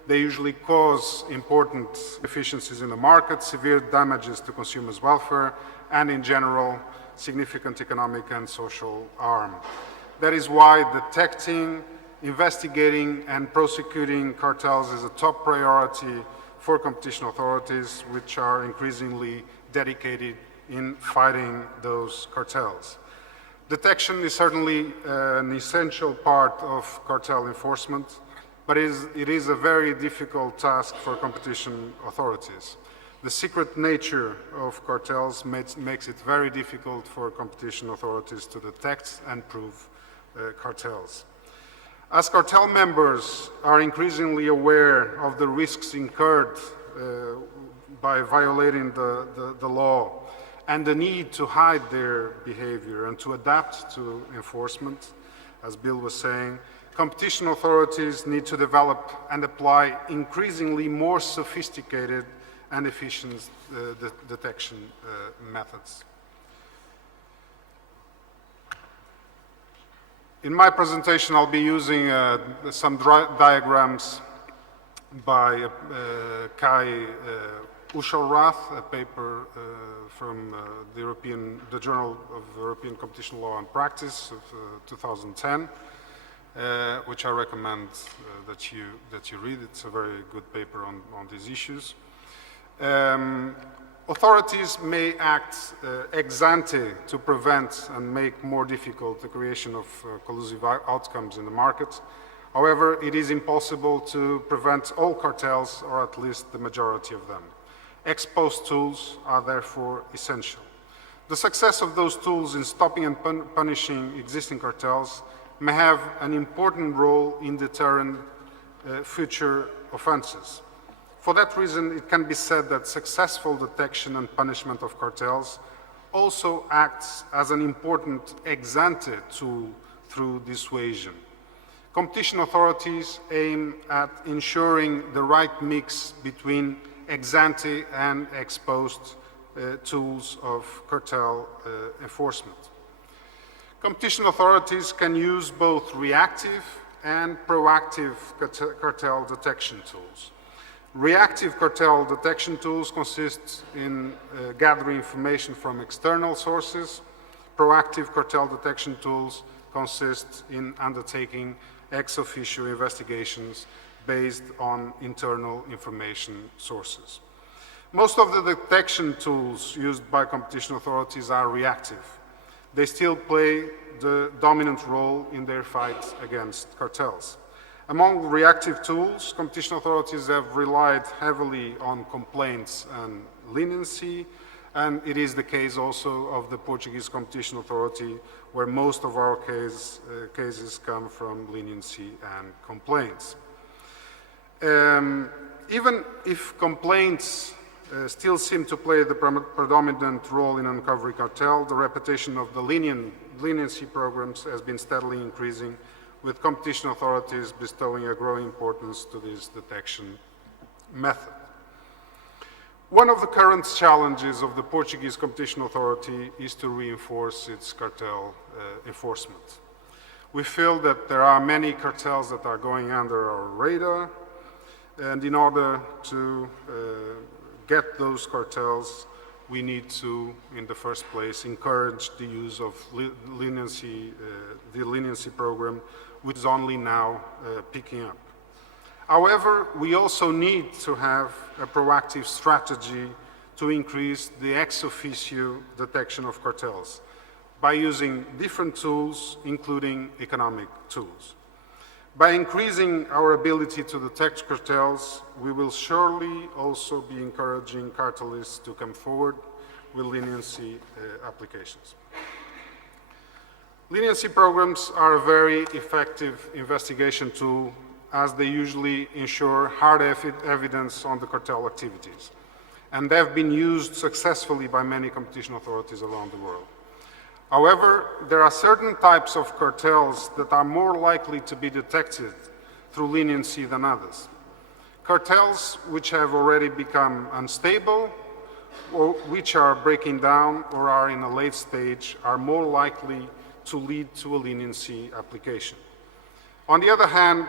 They usually cause important deficiencies in the market, severe damages to consumers' welfare, and in general, significant economic and social harm. That is why detecting, investigating, and prosecuting cartels is a top priority for competition authorities, which are increasingly dedicated in fighting those cartels. Detection is certainly an essential part of cartel enforcement, but it is a very difficult task for competition authorities. The secret nature of cartels makes it very difficult for competition authorities to detect and prove cartels. As cartel members are increasingly aware of the risks incurred by violating the law and the need to hide their behavior and to adapt to enforcement, as Bill was saying, competition authorities need to develop and apply increasingly more sophisticated and efficient detection methods. In my presentation, I'll be using some diagrams by Kai Ushalrath, a paper from the Journal of European Competition Law and Practice of 2010, which I recommend that you read. It's a very good paper on these issues. Authorities may act ex ante to prevent and make more difficult the creation of collusive outcomes in the market. However, it is impossible to prevent all cartels, or at least the majority of them. Ex post tools are therefore essential. The success of those tools in stopping and punishing existing cartels may have an important role in deterring future offenses. For that reason, it can be said that successful detection and punishment of cartels also acts as an important ex ante tool through dissuasion. Competition authorities aim at ensuring the right mix between ex ante and ex post tools of cartel enforcement. Competition authorities can use both reactive and proactive cartel detection tools. Reactive cartel detection tools consist in gathering information from external sources. Proactive cartel detection tools consist in undertaking ex officio investigations based on internal information sources. Most of the detection tools used by competition authorities are reactive. They still play the dominant role in their fight against cartels. Among reactive tools, competition authorities have relied heavily on complaints and leniency, and it is the case also of the Portuguese Competition Authority, where most of our cases come from leniency and complaints. Even if complaints still seem to play the predominant role in uncovering cartel, the reputation of the leniency programs has been steadily increasing, with competition authorities bestowing a growing importance to this detection method. One of the current challenges of the Portuguese Competition Authority is to reinforce its cartel enforcement. We feel that there are many cartels that are going under our radar, and in order to get those cartels, we need to, in the first place, encourage the use of the leniency program, which is only now picking up. However, we also need to have a proactive strategy to increase the ex officio detection of cartels by using different tools, including economic tools. By increasing our ability to detect cartels, we will surely also be encouraging cartelists to come forward with leniency applications. Leniency programs are a very effective investigation tool, as they usually ensure hard evidence on the cartel activities, and they have been used successfully by many competition authorities around the world. However, there are certain types of cartels that are more likely to be detected through leniency than others. Cartels which have already become unstable, or which are breaking down or are in a late stage, are more likely to lead to a leniency application. On the other hand,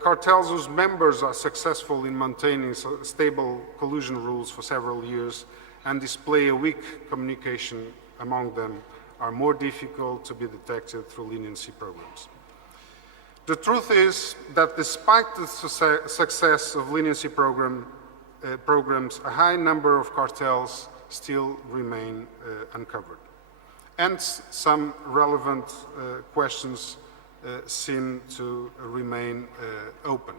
cartels whose members are successful in maintaining stable collusion rules for several years and display a weak communication among them are more difficult to be detected through leniency programs. The truth is that despite the success of leniency program, programs, a high number of cartels still remain uncovered. And some relevant questions seem to remain open.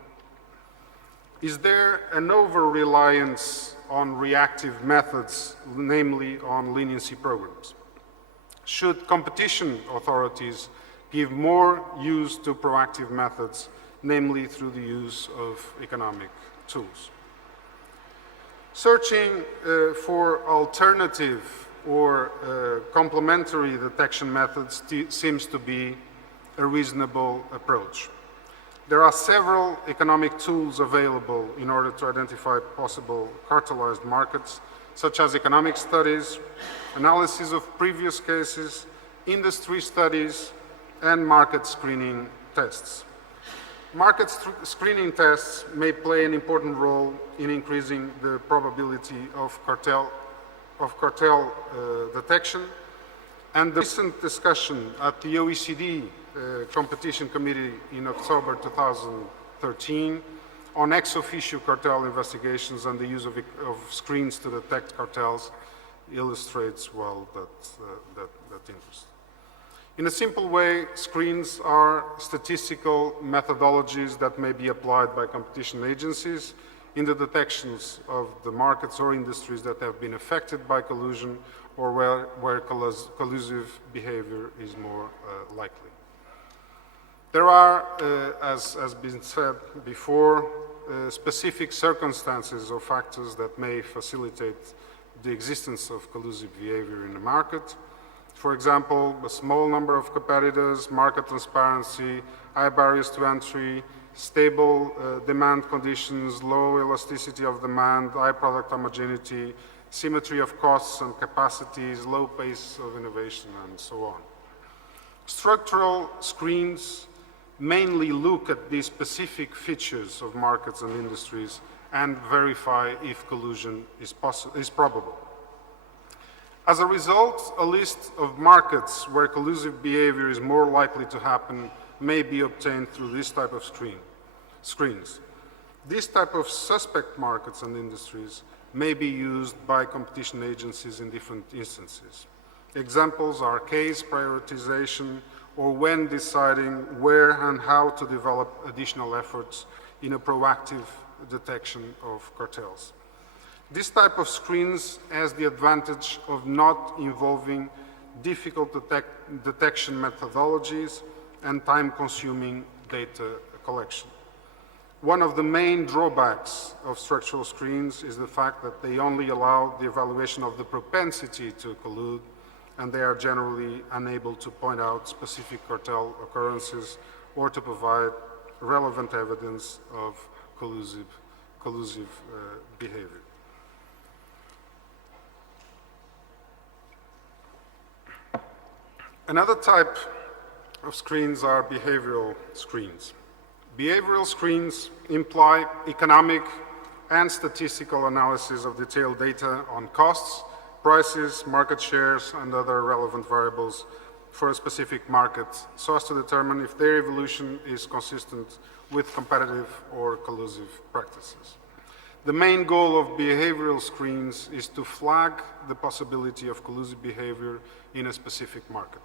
Is there an over-reliance on reactive methods, namely on leniency programs? Should competition authorities give more use to proactive methods, namely through the use of economic tools? Searching for alternative or complementary detection methods seems to be a reasonable approach. There are several economic tools available in order to identify possible cartelized markets, such as economic studies, analysis of previous cases, industry studies, and market screening tests. Market screening tests may play an important role in increasing the probability of cartel detection, and the recent discussion at the OECD Competition Committee in October 2013 on ex officio cartel investigations and the use of screens to detect cartels illustrates well that interest. In a simple way, screens are statistical methodologies that may be applied by competition agencies in the detections of the markets or industries that have been affected by collusion or where collusive behavior is more likely. There are, as has been said before, specific circumstances or factors that may facilitate the existence of collusive behavior in the market. For example, a small number of competitors, market transparency, high barriers to entry, stable demand conditions, low elasticity of demand, high product homogeneity, symmetry of costs and capacities, low pace of innovation, and so on. Structural screens mainly look at these specific features of markets and industries and verify if collusion is probable. As a result, a list of markets where collusive behavior is more likely to happen may be obtained through this type of screens. This type of suspect markets and industries may be used by competition agencies in different instances. Examples are case prioritization or when deciding where and how to develop additional efforts in a proactive detection of cartels. This type of screens has the advantage of not involving difficult detection methodologies and time-consuming data collection. One of the main drawbacks of structural screens is the fact that they only allow the evaluation of the propensity to collude, and they are generally unable to point out specific cartel occurrences or to provide relevant evidence of collusive behavior. Another type of screens are behavioral screens. Behavioral screens imply economic and statistical analysis of detailed data on costs, prices, market shares, and other relevant variables for a specific market so as to determine if their evolution is consistent with competitive or collusive practices. The main goal of behavioral screens is to flag the possibility of collusive behavior in a specific market.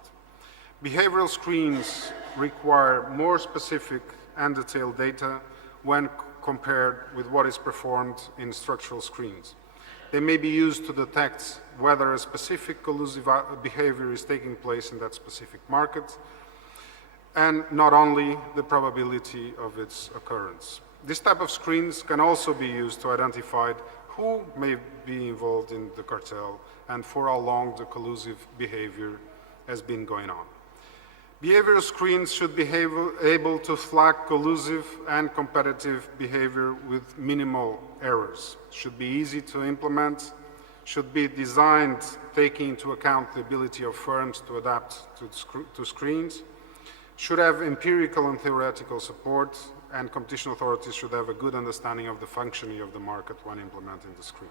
Behavioral screens require more specific and detailed data when compared with what is performed in structural screens. They may be used to detect whether a specific collusive behavior is taking place in that specific market, and not only the probability of its occurrence. This type of screens can also be used to identify who may be involved in the cartel and for how long the collusive behavior has been going on. Behavioral screens should be able to flag collusive and competitive behavior with minimal errors, should be easy to implement, should be designed taking into account the ability of firms to adapt to screens, should have empirical and theoretical support, and competition authorities should have a good understanding of the functioning of the market when implementing the screen.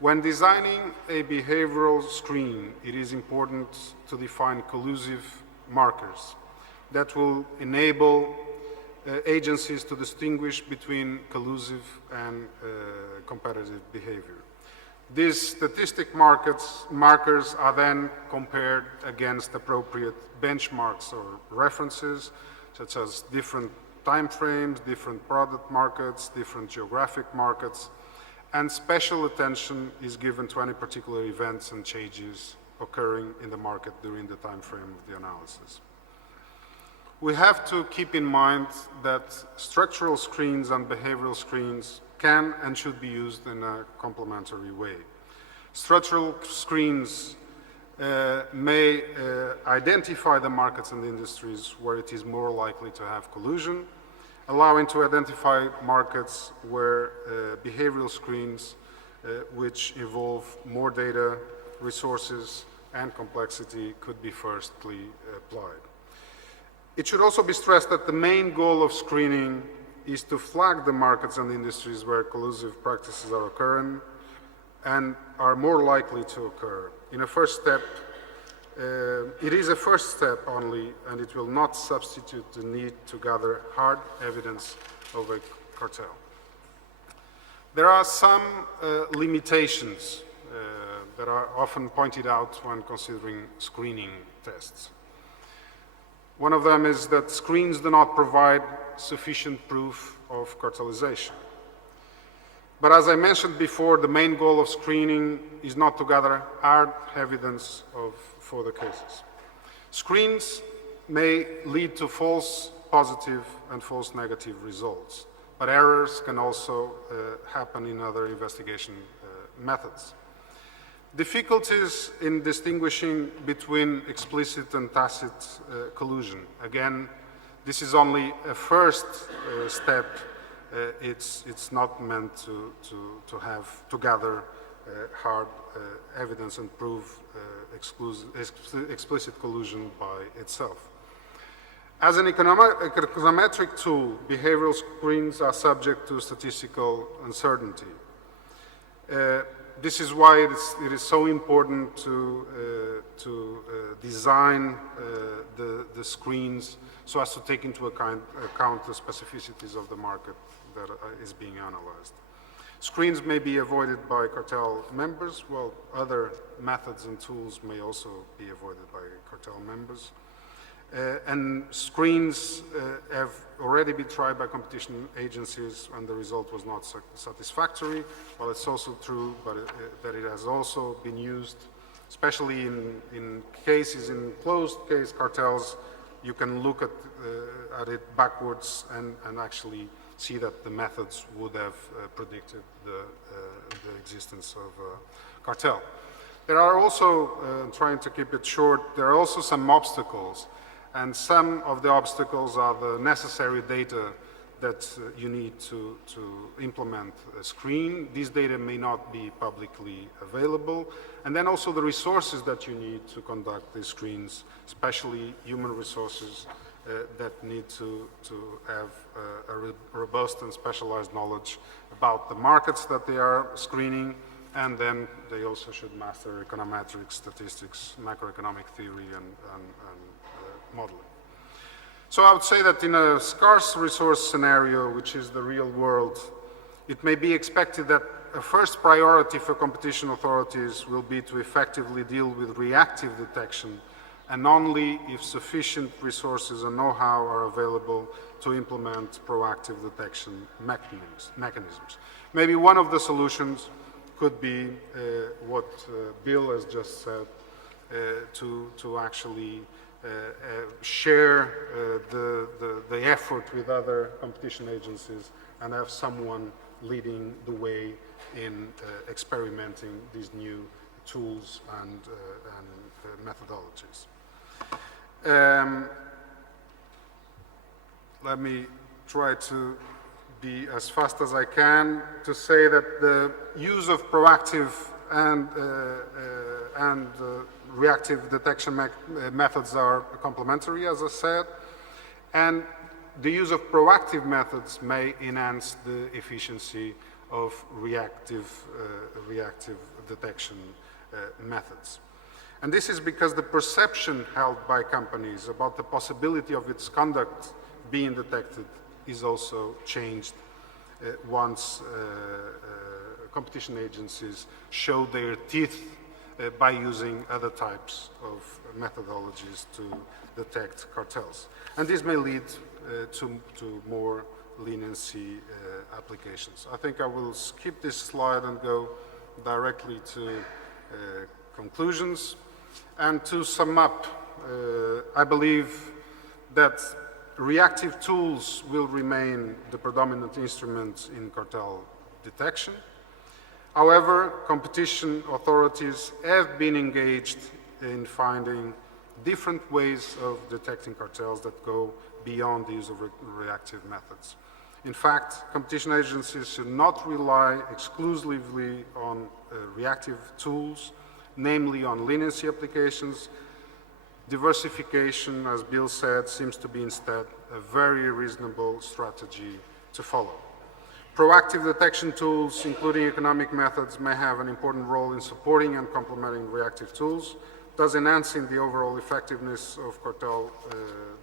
When designing a behavioral screen, it is important to define collusive markers that will enable agencies to distinguish between collusive and competitive behavior. These statistic markers are then compared against appropriate benchmarks or references, such as different time frames, different product markets, different geographic markets, and special attention is given to any particular events and changes occurring in the market during the time frame of the analysis. We have to keep in mind that structural screens and behavioral screens can and should be used in a complementary way. Structural screens may identify the markets and industries where it is more likely to have collusion, allowing to identify markets where behavioral screens which involve more data, resources, and complexity could be firstly applied. It should also be stressed that the main goal of screening is to flag the markets and industries where collusive practices are occurring and are more likely to occur. In a first step, it is a first step only, and it will not substitute the need to gather hard evidence of a cartel. There are some limitations that are often pointed out when considering screening tests. One of them is that screens do not provide sufficient proof of cartelization. But as I mentioned before, the main goal of screening is not to gather hard evidence for the cases. Screens may lead to false positive and false negative results, but errors can also happen in other investigation methods. Difficulties in distinguishing between explicit and tacit collusion. Again, this is only a first step. It's not meant to gather hard evidence and prove explicit collusion by itself. As an econometric tool, behavioral screens are subject to statistical uncertainty. This is why it is so important to design the screens so as to take into account the specificities of the market that is being analyzed. Screens may be avoided by cartel members, while other methods and tools may also be avoided by cartel members. And screens have already been tried by competition agencies and the result was not satisfactory. Well, it's also true that it has also been used, especially in cases, in closed case cartels. You can look at it backwards and actually see that the methods would have predicted the existence of a cartel. There are also, trying to keep it short, there are also some obstacles. And some of the obstacles are the necessary data that you need to implement a screen. These data may not be publicly available. And then also the resources that you need to conduct these screens, especially human resources that need to have a robust and specialized knowledge about the markets that they are screening. And then they also should master econometric statistics, macroeconomic theory, and modeling. So I would say that in a scarce resource scenario, which is the real world, it may be expected that a first priority for competition authorities will be to effectively deal with reactive detection, and only if sufficient resources and know-how are available to implement proactive detection mechanisms. Maybe one of the solutions could be what Bill has just said, to actually share the effort with other competition agencies and have someone leading the way in experimenting these new tools and methodologies. Let me try to be as fast as I can to say that the use of proactive and reactive detection methods are complementary, as I said, and the use of proactive methods may enhance the efficiency of reactive detection methods. And this is because the perception held by companies about the possibility of its conduct being detected is also changed once competition agencies show their teeth by using other types of methodologies to detect cartels. And this may lead to more leniency applications. I think I will skip this slide and go directly to conclusions. And to sum up, I believe that reactive tools will remain the predominant instrument in cartel detection. However, competition authorities have been engaged in finding different ways of detecting cartels that go beyond the use of reactive methods. In fact, competition agencies should not rely exclusively on reactive tools, namely on leniency applications. Diversification, as Bill said, seems to be instead a very reasonable strategy to follow. Proactive detection tools, including economic methods, may have an important role in supporting and complementing reactive tools, thus enhancing the overall effectiveness of cartel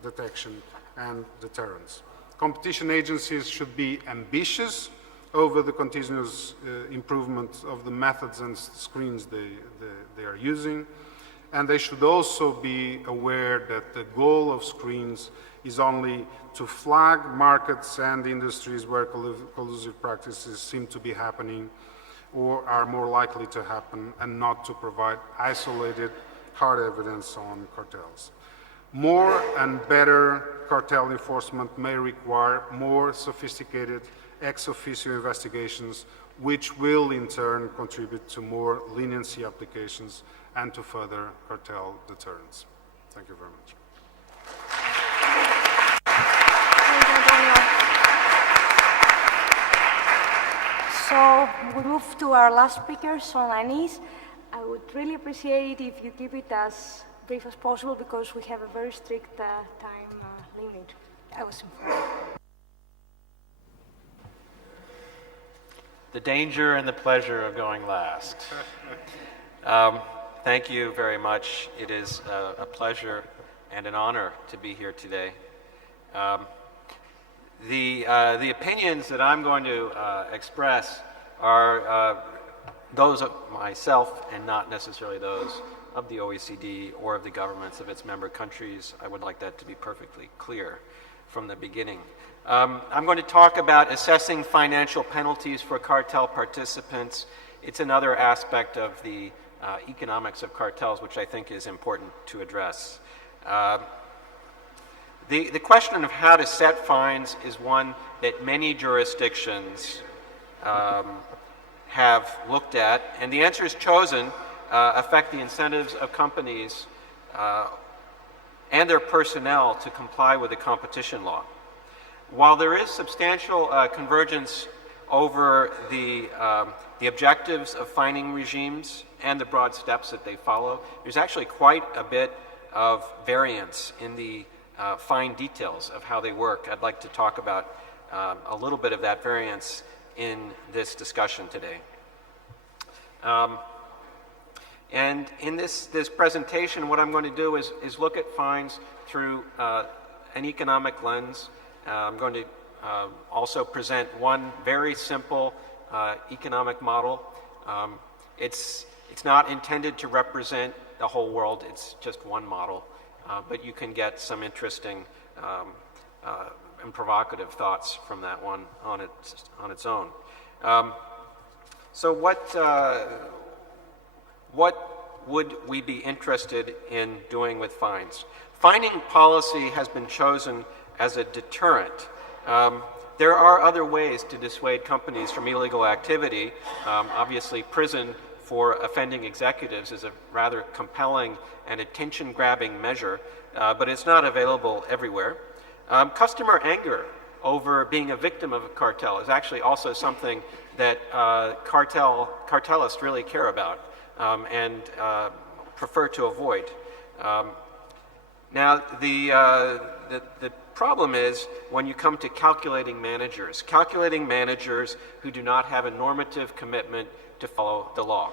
detection and deterrence. Competition agencies should be ambitious over the continuous improvement of the methods and screens they are using, and they should also be aware that the goal of screens is only to flag markets and industries where collusive practices seem to be happening or are more likely to happen, and not to provide isolated hard evidence on cartels. More and better cartel enforcement may require more sophisticated ex officio investigations, which will in turn contribute to more leniency applications and to further cartel deterrence. Thank you very much. So we move to our last speaker, Solanis. I would really appreciate if you keep it as brief as possible because we have a very strict time limit. I was informed. The danger and the pleasure of going last. Thank you very much. It is a pleasure and an honor to be here today. The opinions that I'm going to express are those of myself and not necessarily those of the OECD or of the governments of its member countries. I would like that to be perfectly clear from the beginning. I'm going to talk about assessing financial penalties for cartel participants. It's another aspect of the economics of cartels, which I think is important to address. The question of how to set fines is one that many jurisdictions have looked at, and the answers chosen affect the incentives of companies and their personnel to comply with the competition law. While there is substantial convergence over the objectives of fining regimes and the broad steps that they follow, there's actually quite a bit of variance in the fine details of how they work. I'd like to talk about a little bit of that variance in this discussion today. And in this presentation, what I'm going to do is look at fines through an economic lens. I'm going to also present one very simple economic model. It's not intended to represent the whole world. It's just one model. But you can get some interesting and provocative thoughts from that one on its own. So what would we be interested in doing with fines? Fining policy has been chosen as a deterrent. There are other ways to dissuade companies from illegal activity. Obviously, prison for offending executives is a rather compelling and attention-grabbing measure, but it's not available everywhere. Customer anger over being a victim of a cartel is actually also something that cartelists really care about and prefer to avoid. Now, the problem is when you come to calculating managers who do not have a normative commitment to follow the law.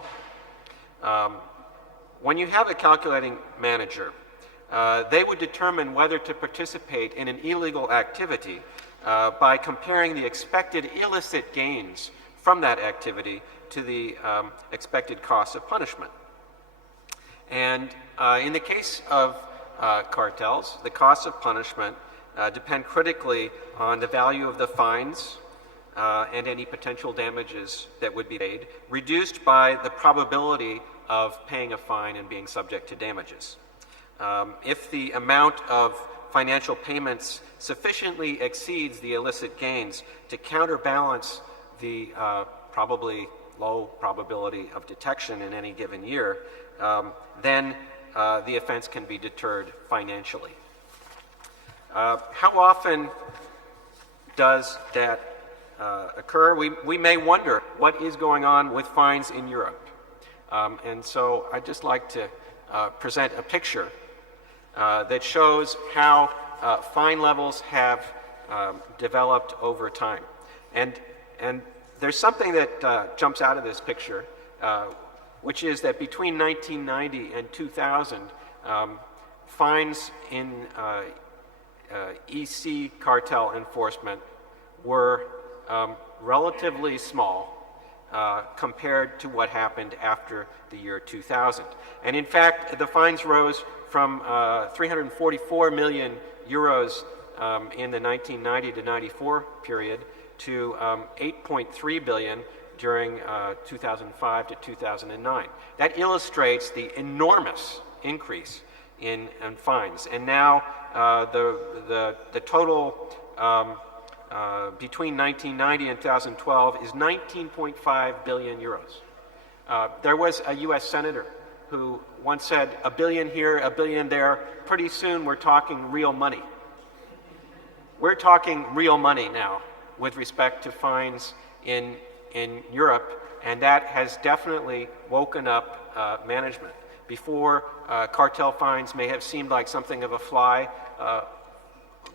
When you have a calculating manager, they would determine whether to participate in an illegal activity by comparing the expected illicit gains from that activity to the expected costs of punishment. And in the case of cartels, the costs of punishment depend critically on the value of the fines and any potential damages that would be paid, reduced by the probability of paying a fine and being subject to damages. If the amount of financial payments sufficiently exceeds the illicit gains to counterbalance the probably low probability of detection in any given year, then the offense can be deterred financially. How often does that occur? We may wonder what is going on with fines in Europe. And so I'd just like to present a picture that shows how fine levels have developed over time. And there's something that jumps out of this picture, which is that between 1990 and 2000, fines in EC cartel enforcement were relatively small compared to what happened after the year 2000. And in fact, the fines rose from 344 million euros in the 1990 to 94 period to 8.3 billion during 2005 to 2009. That illustrates the enormous increase in fines. And now the total between 1990 and 2012 is 19.5 billion euros. There was a US senator who once said, a billion here, a billion there, pretty soon we're talking real money. We're talking real money now with respect to fines in Europe, and that has definitely woken up management. Before, cartel fines may have seemed like something of a fly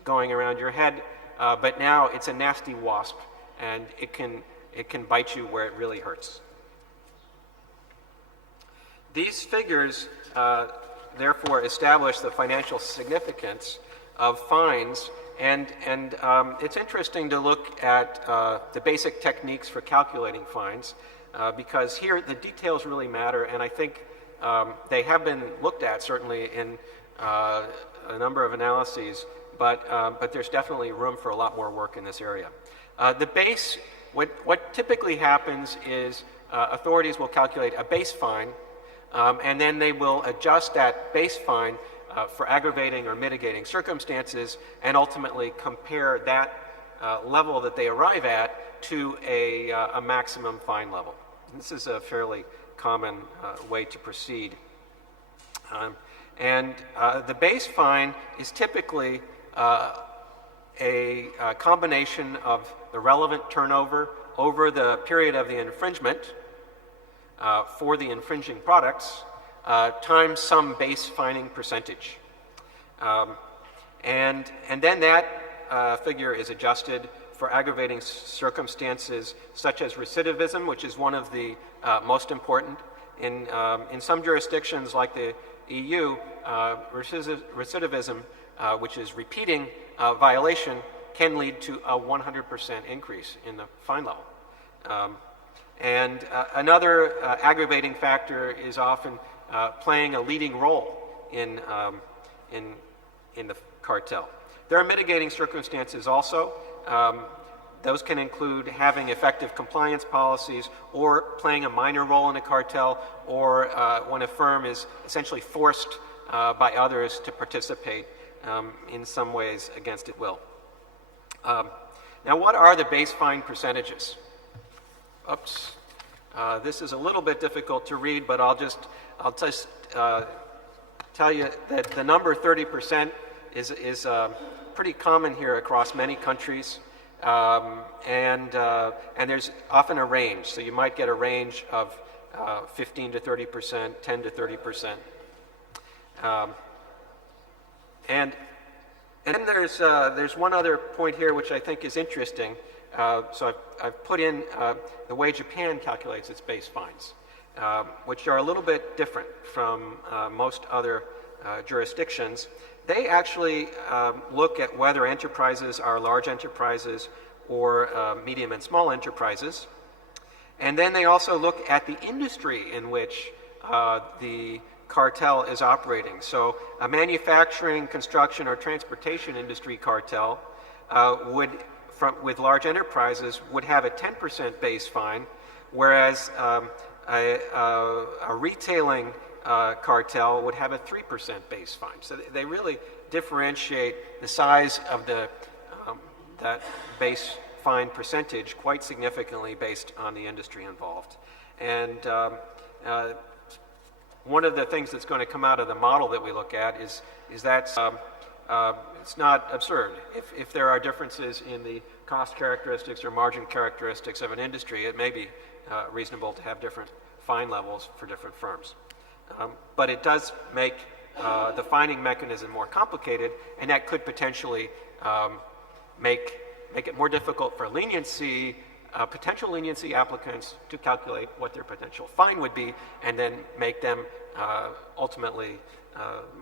going around your head, but now it's a nasty wasp, and it can bite you where it really hurts. These figures, therefore, establish the financial significance of fines, and it's interesting to look at the basic techniques for calculating fines, because here the details really matter, and I think they have been looked at, certainly, in a number of analyses, but there's definitely room for a lot more work in this area. What typically happens is authorities will calculate a base fine, and then they will adjust that base fine for aggravating or mitigating circumstances, and ultimately compare that level that they arrive at to a maximum fine level. This is a fairly common way to proceed. And the base fine is typically a combination of the relevant turnover over the period of the infringement for the infringing products times some base fining percentage. And then that figure is adjusted for aggravating circumstances such as recidivism, which is one of the most important. In some jurisdictions like the EU, recidivism, which is repeating violation, can lead to a 100% increase in the fine level. And another aggravating factor is often playing a leading role in the cartel. There are mitigating circumstances also. Those can include having effective compliance policies, or playing a minor role in a cartel, or when a firm is essentially forced by others to participate in some ways against its will. Now, what are the base fine percentages? Oops. This is a little bit difficult to read, but I'll just tell you that the number 30% is pretty common here across many countries, and there's often a range. So you might get a range of 15 to 30%, 10 to 30%, and then there's one other point here which I think is interesting. So I've put in the way Japan calculates its base fines, which are a little bit different from most other jurisdictions. they actually look at whether enterprises are large enterprises or medium and small enterprises. And then they also look at the industry in which the cartel is operating. So a manufacturing, construction, or transportation industry cartel with large enterprises would have a 10% base fine, whereas a retailing cartel would have a 3% base fine. So they really differentiate the size of that base fine percentage quite significantly based on the industry involved. And one of the things that's going to come out of the model that we look at is that it's not absurd. If there are differences in the cost characteristics or margin characteristics of an industry, it may be reasonable to have different fine levels for different firms. But it does make the fining mechanism more complicated, and that could potentially make it more difficult for potential leniency applicants to calculate what their potential fine would be, and then make them ultimately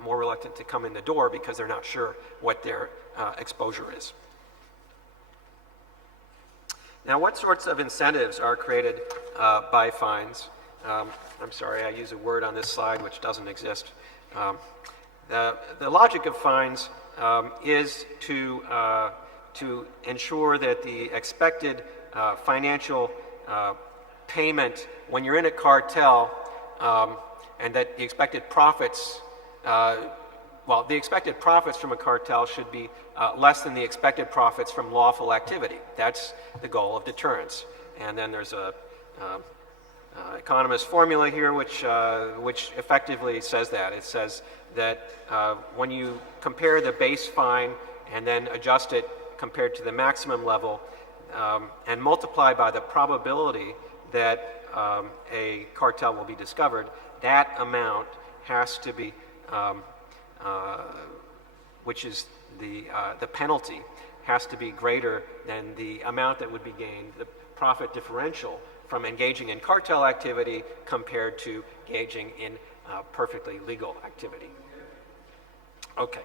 more reluctant to come in the door because they're not sure what their exposure is. Now, what sorts of incentives are created by fines? I'm sorry, I use a word on this slide which doesn't exist. The logic of fines is to ensure that the expected financial payment when you're in a cartel, and that the expected profits, the expected profits from a cartel should be less than the expected profits from lawful activity. That's the goal of deterrence. And then there's a economist formula here which effectively says that. It says that when you compare the base fine and then adjust it compared to the maximum level and multiply by the probability that a cartel will be discovered, that amount has to be, which is the penalty, has to be greater than the amount that would be gained, the profit differential from engaging in cartel activity compared to engaging in perfectly legal activity. Okay.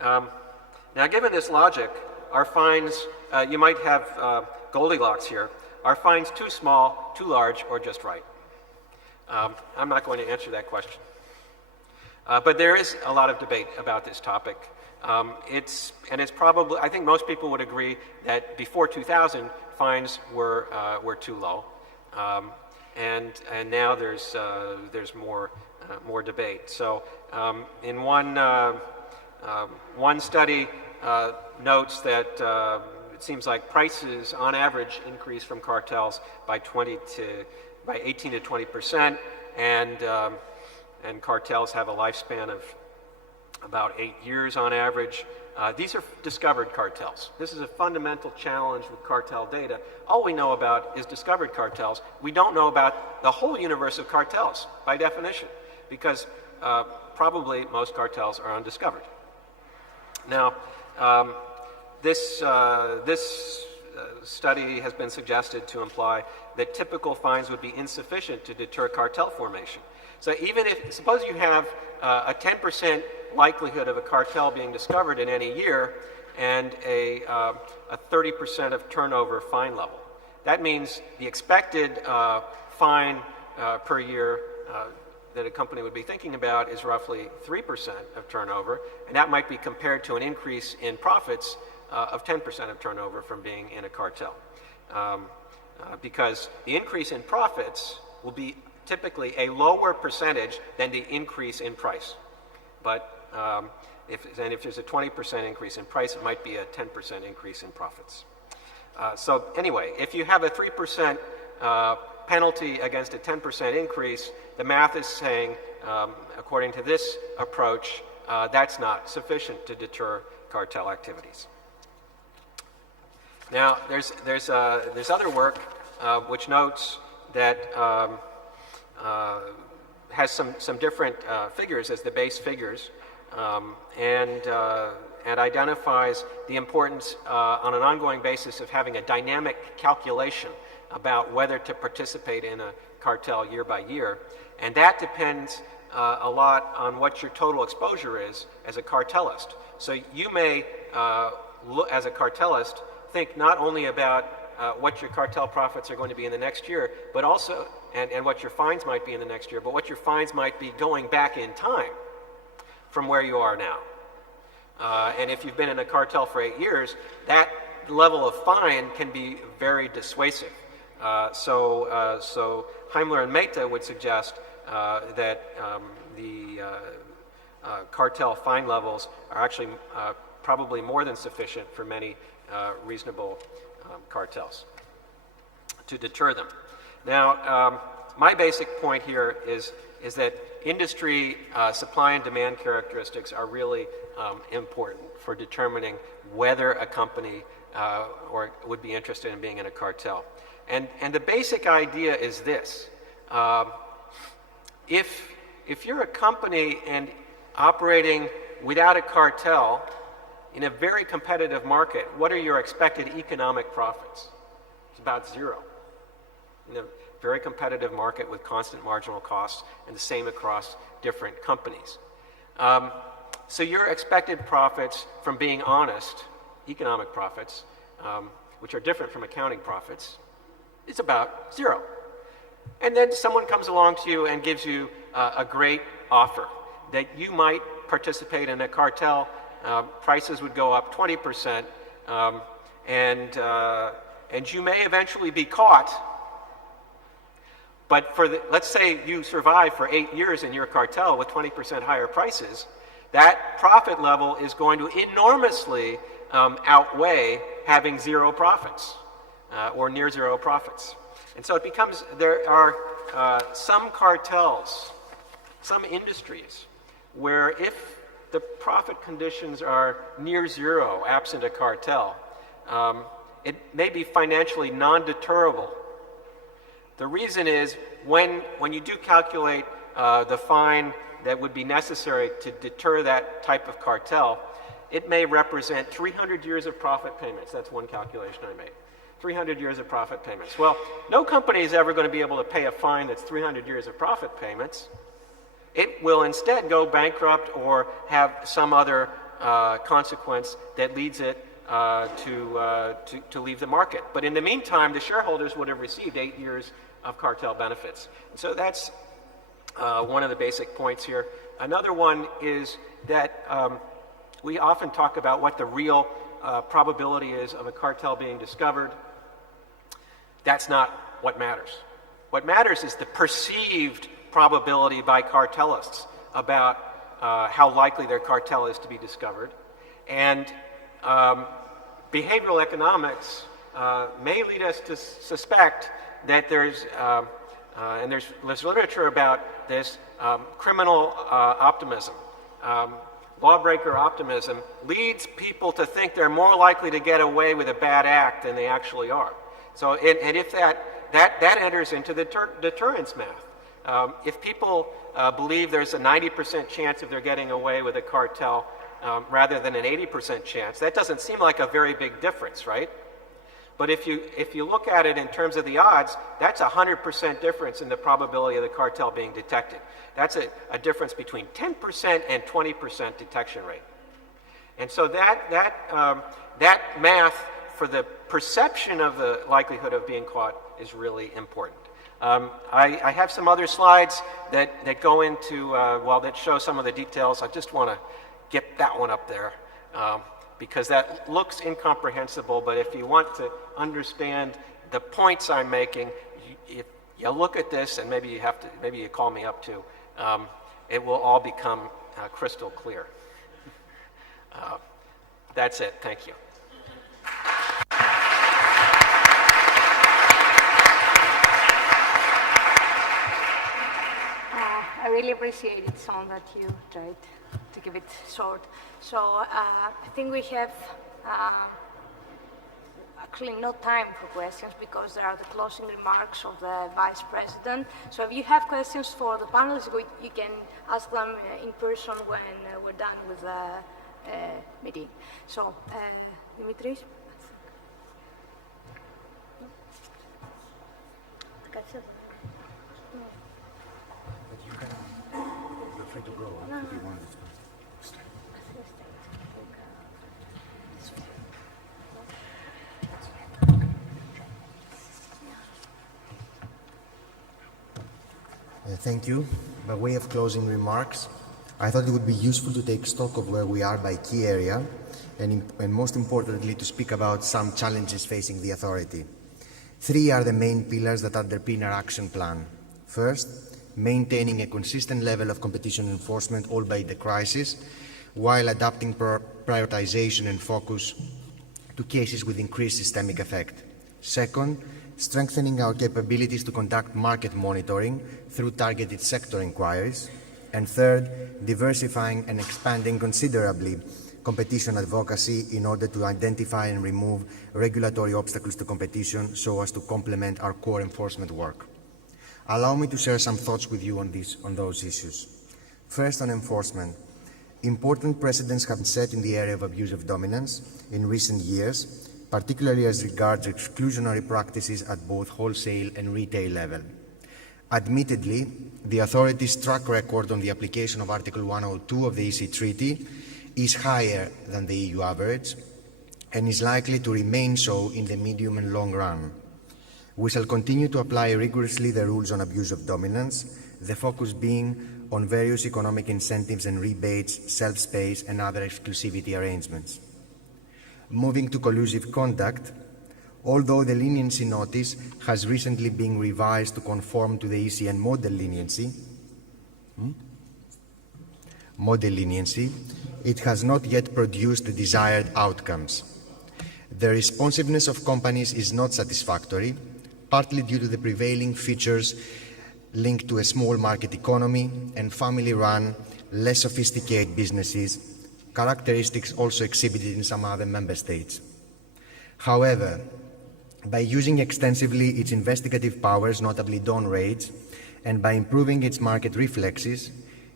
Now, given this logic, are fines, you might have Goldilocks here, are fines too small, too large, or just right? I'm not going to answer that question. But there is a lot of debate about this topic. It's probably, I think most people would agree that before 2000, fines were too low. And now there's more debate. So in one study notes that it seems like prices on average increase from cartels by 18 to 20%, and cartels have a lifespan of about 8 years on average. These are discovered cartels. This is a fundamental challenge with cartel data. All we know about is discovered cartels. We don't know about the whole universe of cartels by definition, because probably most cartels are undiscovered. Now, this study has been suggested to imply that typical fines would be insufficient to deter cartel formation. So even if, suppose you have a 10% likelihood of a cartel being discovered in any year and a 30% of turnover fine level. That means the expected fine per year that a company would be thinking about is roughly 3% of turnover, and that might be compared to an increase in profits of 10% of turnover from being in a cartel. Because the increase in profits will be typically a lower percentage than the increase in price. But if there's a 20% increase in price, it might be a 10% increase in profits. So anyway, if you have a 3% penalty against a 10% increase, the math is saying, according to this approach, that's not sufficient to deter cartel activities. Now, there's other work which notes that has some different figures as the base figures, and identifies the importance on an ongoing basis of having a dynamic calculation about whether to participate in a cartel year by year. And that depends a lot on what your total exposure is as a cartelist. So you may, as a cartelist, think not only about what your cartel profits are going to be in the next year, but also, and what your fines might be in the next year, but what your fines might be going back in time from where you are now. And if you've been in a cartel for 8 years, that level of fine can be very dissuasive. So Heimler and Mehta would suggest that the cartel fine levels are actually probably more than sufficient for many reasonable cartels to deter them. Now, my basic point here is that industry supply and demand characteristics are really important for determining whether a company or would be interested in being in a cartel. And the basic idea is this. If you're a company and operating without a cartel in a very competitive market, what are your expected economic profits? It's about zero. In a very competitive market with constant marginal costs, and the same across different companies. So your expected profits from being honest, economic profits, which are different from accounting profits, is about zero. And then someone comes along to you and gives you a great offer that you might participate in a cartel. Prices would go up 20%, and you may eventually be caught. But let's say you survive for 8 years in your cartel with 20% higher prices, that profit level is going to enormously outweigh having zero profits or near zero profits. And so it becomes, there are some cartels, some industries, where if the profit conditions are near zero, absent a cartel, it may be financially non-deterrable. The reason is when you do calculate the fine that would be necessary to deter that type of cartel, it may represent 300 years of profit payments. That's one calculation I made. 300 years of profit payments. Well, no company is ever going to be able to pay a fine that's 300 years of profit payments. It will instead go bankrupt or have some other consequence that leads it to leave the market. But in the meantime, the shareholders would have received 8 years of cartel benefits. And so that's one of the basic points here. Another one is that we often talk about what the real probability is of a cartel being discovered. That's not what matters. What matters is the perceived probability by cartelists about how likely their cartel is to be discovered. And behavioral economics may lead us to suspect that there's literature about this, criminal optimism. Lawbreaker optimism leads people to think they're more likely to get away with a bad act than they actually are. So, and if that enters into the deterrence math. If people believe there's a 90% chance of their getting away with a cartel rather than an 80% chance, that doesn't seem like a very big difference, right? But if you look at it in terms of the odds, that's a 100% difference in the probability of the cartel being detected. That's a difference between 10% and 20% detection rate. And so that math for the perception of the likelihood of being caught is really important. I have some other slides that go into, that show some of the details. I just want to get that one up there. Because that looks incomprehensible, but if you want to understand the points I'm making, if you look at this, and maybe you call me up too, it will all become crystal clear. That's it. Thank you. I really appreciate it, Son, that you tried to keep it short. So I think we have actually no time for questions because there are the closing remarks of the Vice President. So if you have questions for the panelists, you can ask them in person when we're done with the meeting. So, Dimitris? Thank you. By way of closing remarks, I thought it would be useful to take stock of where we are by key area and most importantly to speak about some challenges facing the authority. 3 are the main pillars that underpin our action plan. First, maintaining a consistent level of competition enforcement albeit the crisis, while adapting prioritization and focus to cases with increased systemic effect. Second, strengthening our capabilities to conduct market monitoring through targeted sector inquiries. And third, diversifying and expanding considerably competition advocacy in order to identify and remove regulatory obstacles to competition so as to complement our core enforcement work. Allow me to share some thoughts with you on those issues. First, on enforcement. Important precedents have been set in the area of abuse of dominance in recent years, particularly as regards exclusionary practices at both wholesale and retail level. Admittedly, the authority's track record on the application of Article 102 of the EC Treaty is higher than the EU average and is likely to remain so in the medium and long run. We shall continue to apply rigorously the rules on abuse of dominance, the focus being on various economic incentives and rebates, self-space and other exclusivity arrangements. Moving to collusive conduct, although the leniency notice has recently been revised to conform to the ECN model leniency, it has not yet produced the desired outcomes. The responsiveness of companies is not satisfactory, partly due to the prevailing features linked to a small market economy and family-run, less sophisticated businesses, characteristics also exhibited in some other member states. However, by using extensively its investigative powers, notably dawn raids, and by improving its market reflexes,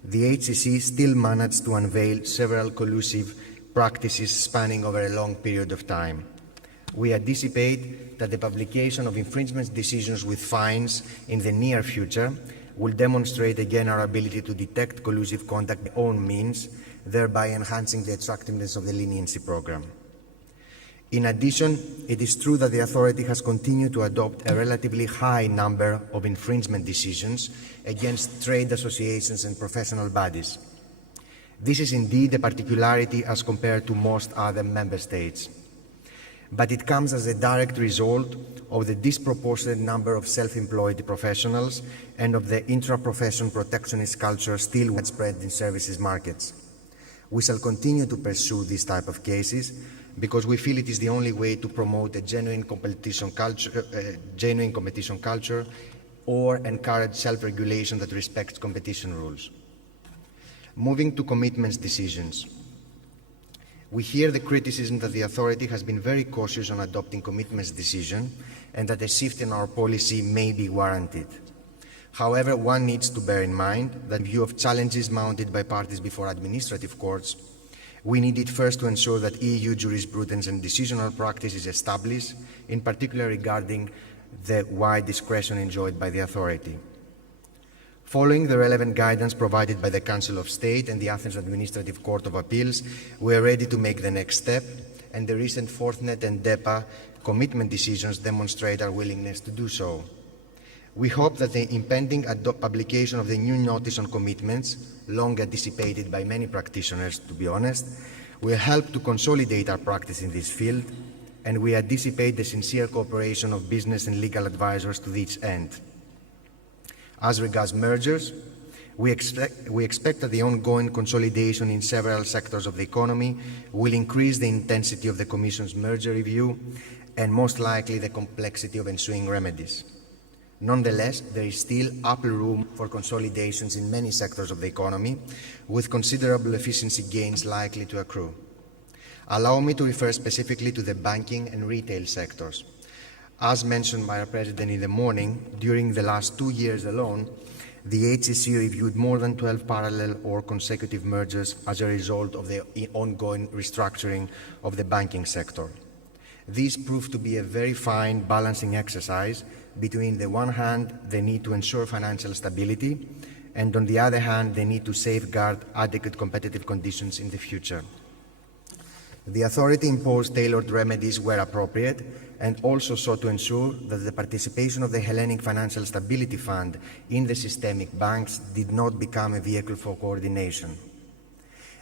the HCC still managed to unveil several collusive practices spanning over a long period of time. We anticipate that the publication of infringement decisions with fines in the near future will demonstrate again our ability to detect collusive conduct by own means, thereby enhancing the attractiveness of the leniency program. In addition, it is true that the authority has continued to adopt a relatively high number of infringement decisions against trade associations and professional bodies. This is indeed a particularity as compared to most other member states. But it comes as a direct result of the disproportionate number of self-employed professionals and of the intra-profession protectionist culture still widespread in services markets. We shall continue to pursue these type of cases because we feel it is the only way to promote a genuine competition culture or encourage self-regulation that respects competition rules. Moving to commitments decisions. We hear the criticism that the authority has been very cautious on adopting commitments decision and that a shift in our policy may be warranted. However, one needs to bear in mind that in view of challenges mounted by parties before administrative courts, we needed first to ensure that EU jurisprudence and decisional practice is established, in particular regarding the wide discretion enjoyed by the authority. Following the relevant guidance provided by the Council of State and the Athens Administrative Court of Appeals, we are ready to make the next step, and the recent Forthnet and DEPA commitment decisions demonstrate our willingness to do so. We hope that the impending publication of the new notice on commitments, long anticipated by many practitioners, to be honest, will help to consolidate our practice in this field, and we anticipate the sincere cooperation of business and legal advisors to this end. As regards mergers, we expect that the ongoing consolidation in several sectors of the economy will increase the intensity of the Commission's merger review and most likely the complexity of ensuing remedies. Nonetheless, there is still ample room for consolidations in many sectors of the economy, with considerable efficiency gains likely to accrue. Allow me to refer specifically to the banking and retail sectors. As mentioned by our President in the morning, during the last 2 years alone, the HCC reviewed more than 12 parallel or consecutive mergers as a result of the ongoing restructuring of the banking sector. These proved to be a very fine balancing exercise between, the one hand, the need to ensure financial stability, and on the other hand, the need to safeguard adequate competitive conditions in the future. The authority imposed tailored remedies where appropriate and also sought to ensure that the participation of the Hellenic Financial Stability Fund in the systemic banks did not become a vehicle for coordination.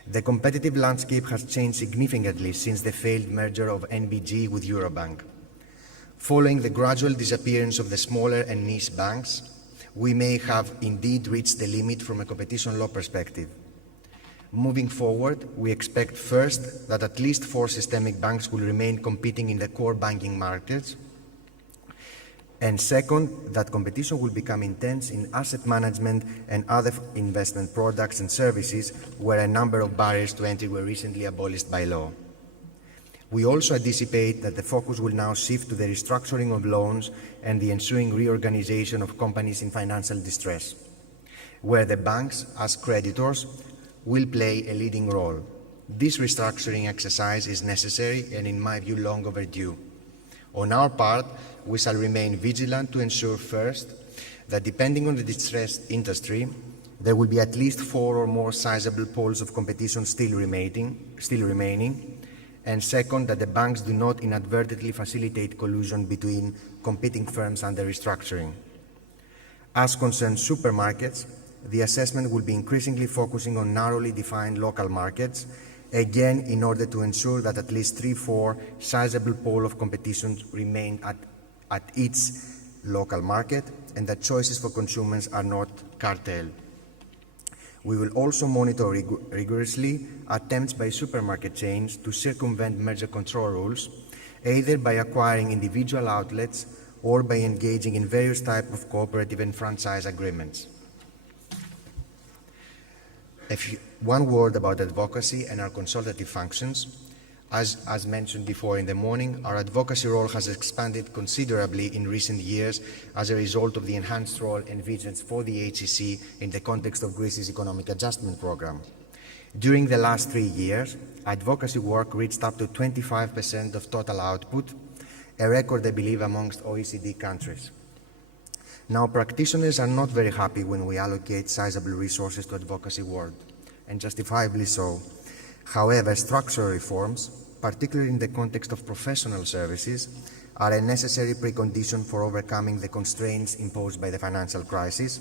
The competitive landscape has changed significantly since the failed merger of NBG with Eurobank. Following the gradual disappearance of the smaller and niche banks, we may have indeed reached the limit from a competition law perspective. Moving forward, we expect first that at least 4 systemic banks will remain competing in the core banking markets, and second, that competition will become intense in asset management and other investment products and services where a number of barriers to entry were recently abolished by law. We also anticipate that the focus will now shift to the restructuring of loans and the ensuing reorganization of companies in financial distress, where the banks, as creditors, will play a leading role. This restructuring exercise is necessary and, in my view, long overdue. On our part, we shall remain vigilant to ensure, first, that depending on the distressed industry, there will be at least 4 or more sizable poles of competition still remaining, and second, that the banks do not inadvertently facilitate collusion between competing firms under restructuring. As concerns supermarkets, the assessment will be increasingly focusing on narrowly defined local markets, again in order to ensure that at least 3-4 sizable pole of competition remain at each local market and that choices for consumers are not cartel. We will also monitor rigorously attempts by supermarket chains to circumvent merger control rules, either by acquiring individual outlets or by engaging in various types of cooperative and franchise agreements. One word about advocacy and our consultative functions. As mentioned before in the morning, our advocacy role has expanded considerably in recent years as a result of the enhanced role envisaged for the HEC in the context of Greece's economic adjustment program. During the last 3 years, advocacy work reached up to 25% of total output, a record, I believe, amongst OECD countries. Now, practitioners are not very happy when we allocate sizable resources to advocacy work, and justifiably so. However, structural reforms, particularly in the context of professional services, are a necessary precondition for overcoming the constraints imposed by the financial crisis,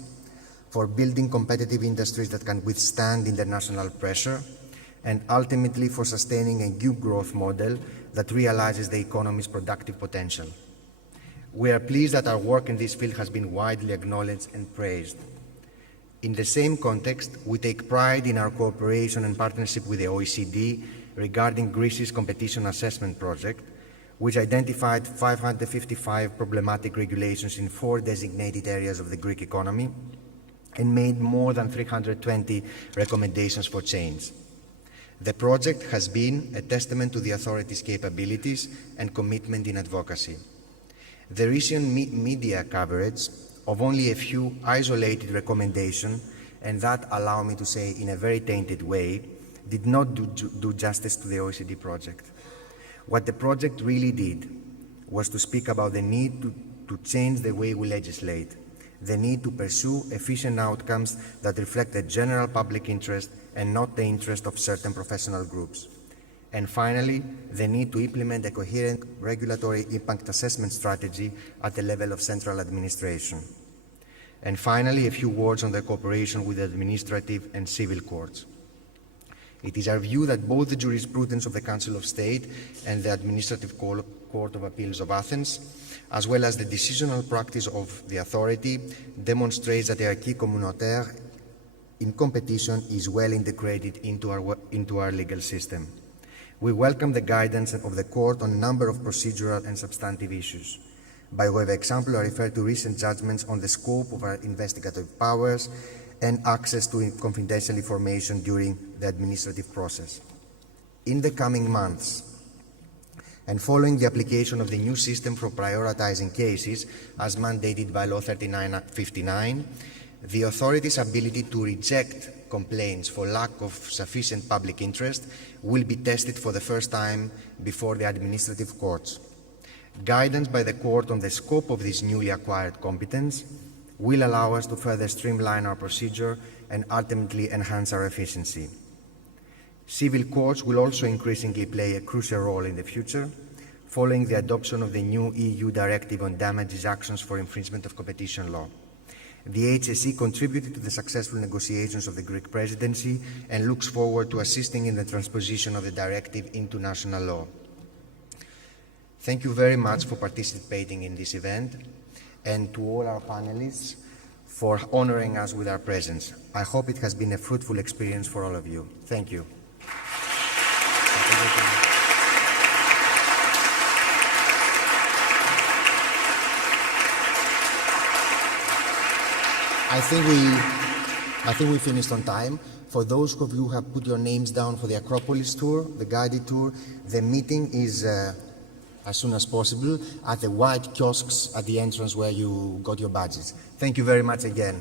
for building competitive industries that can withstand international pressure, and ultimately for sustaining a new growth model that realizes the economy's productive potential. We are pleased that our work in this field has been widely acknowledged and praised. In the same context, we take pride in our cooperation and partnership with the OECD regarding Greece's competition assessment project, which identified 555 problematic regulations in 4 designated areas of the Greek economy and made more than 320 recommendations for change. The project has been a testament to the authority's capabilities and commitment in advocacy. The recent media coverage of only a few isolated recommendations, and that, allow me to say, in a very tainted way, did not do justice to the OECD project. What the project really did was to speak about the need to change the way we legislate, the need to pursue efficient outcomes that reflect the general public interest and not the interest of certain professional groups. And finally, the need to implement a coherent regulatory impact assessment strategy at the level of central administration. And finally, a few words on the cooperation with the administrative and civil courts. It is our view that both the jurisprudence of the Council of State and the Administrative Court of Appeals of Athens, as well as the decisional practice of the authority, demonstrates that the acquis communautaire in competition is well integrated into our legal system. We welcome the guidance of the Court on a number of procedural and substantive issues. By way of example, I refer to recent judgments on the scope of our investigative powers and access to confidential information during the administrative process. In the coming months, and following the application of the new system for prioritizing cases, as mandated by Law 3959, the authority's ability to reject complaints for lack of sufficient public interest will be tested for the first time before the administrative courts. Guidance by the Court on the scope of this newly acquired competence will allow us to further streamline our procedure and ultimately enhance our efficiency. Civil courts will also increasingly play a crucial role in the future, following the adoption of the new EU directive on damages actions for infringement of competition law. The HSE contributed to the successful negotiations of the Greek Presidency and looks forward to assisting in the transposition of the directive into national law. Thank you very much for participating in this event, and to all our panelists for honoring us with our presence. I hope it has been a fruitful experience for all of you. Thank you. I think we finished on time. For those of you who have put your names down for the Acropolis tour, the guided tour, the meeting is as soon as possible at the white kiosks at the entrance where you got your badges. Thank you very much again.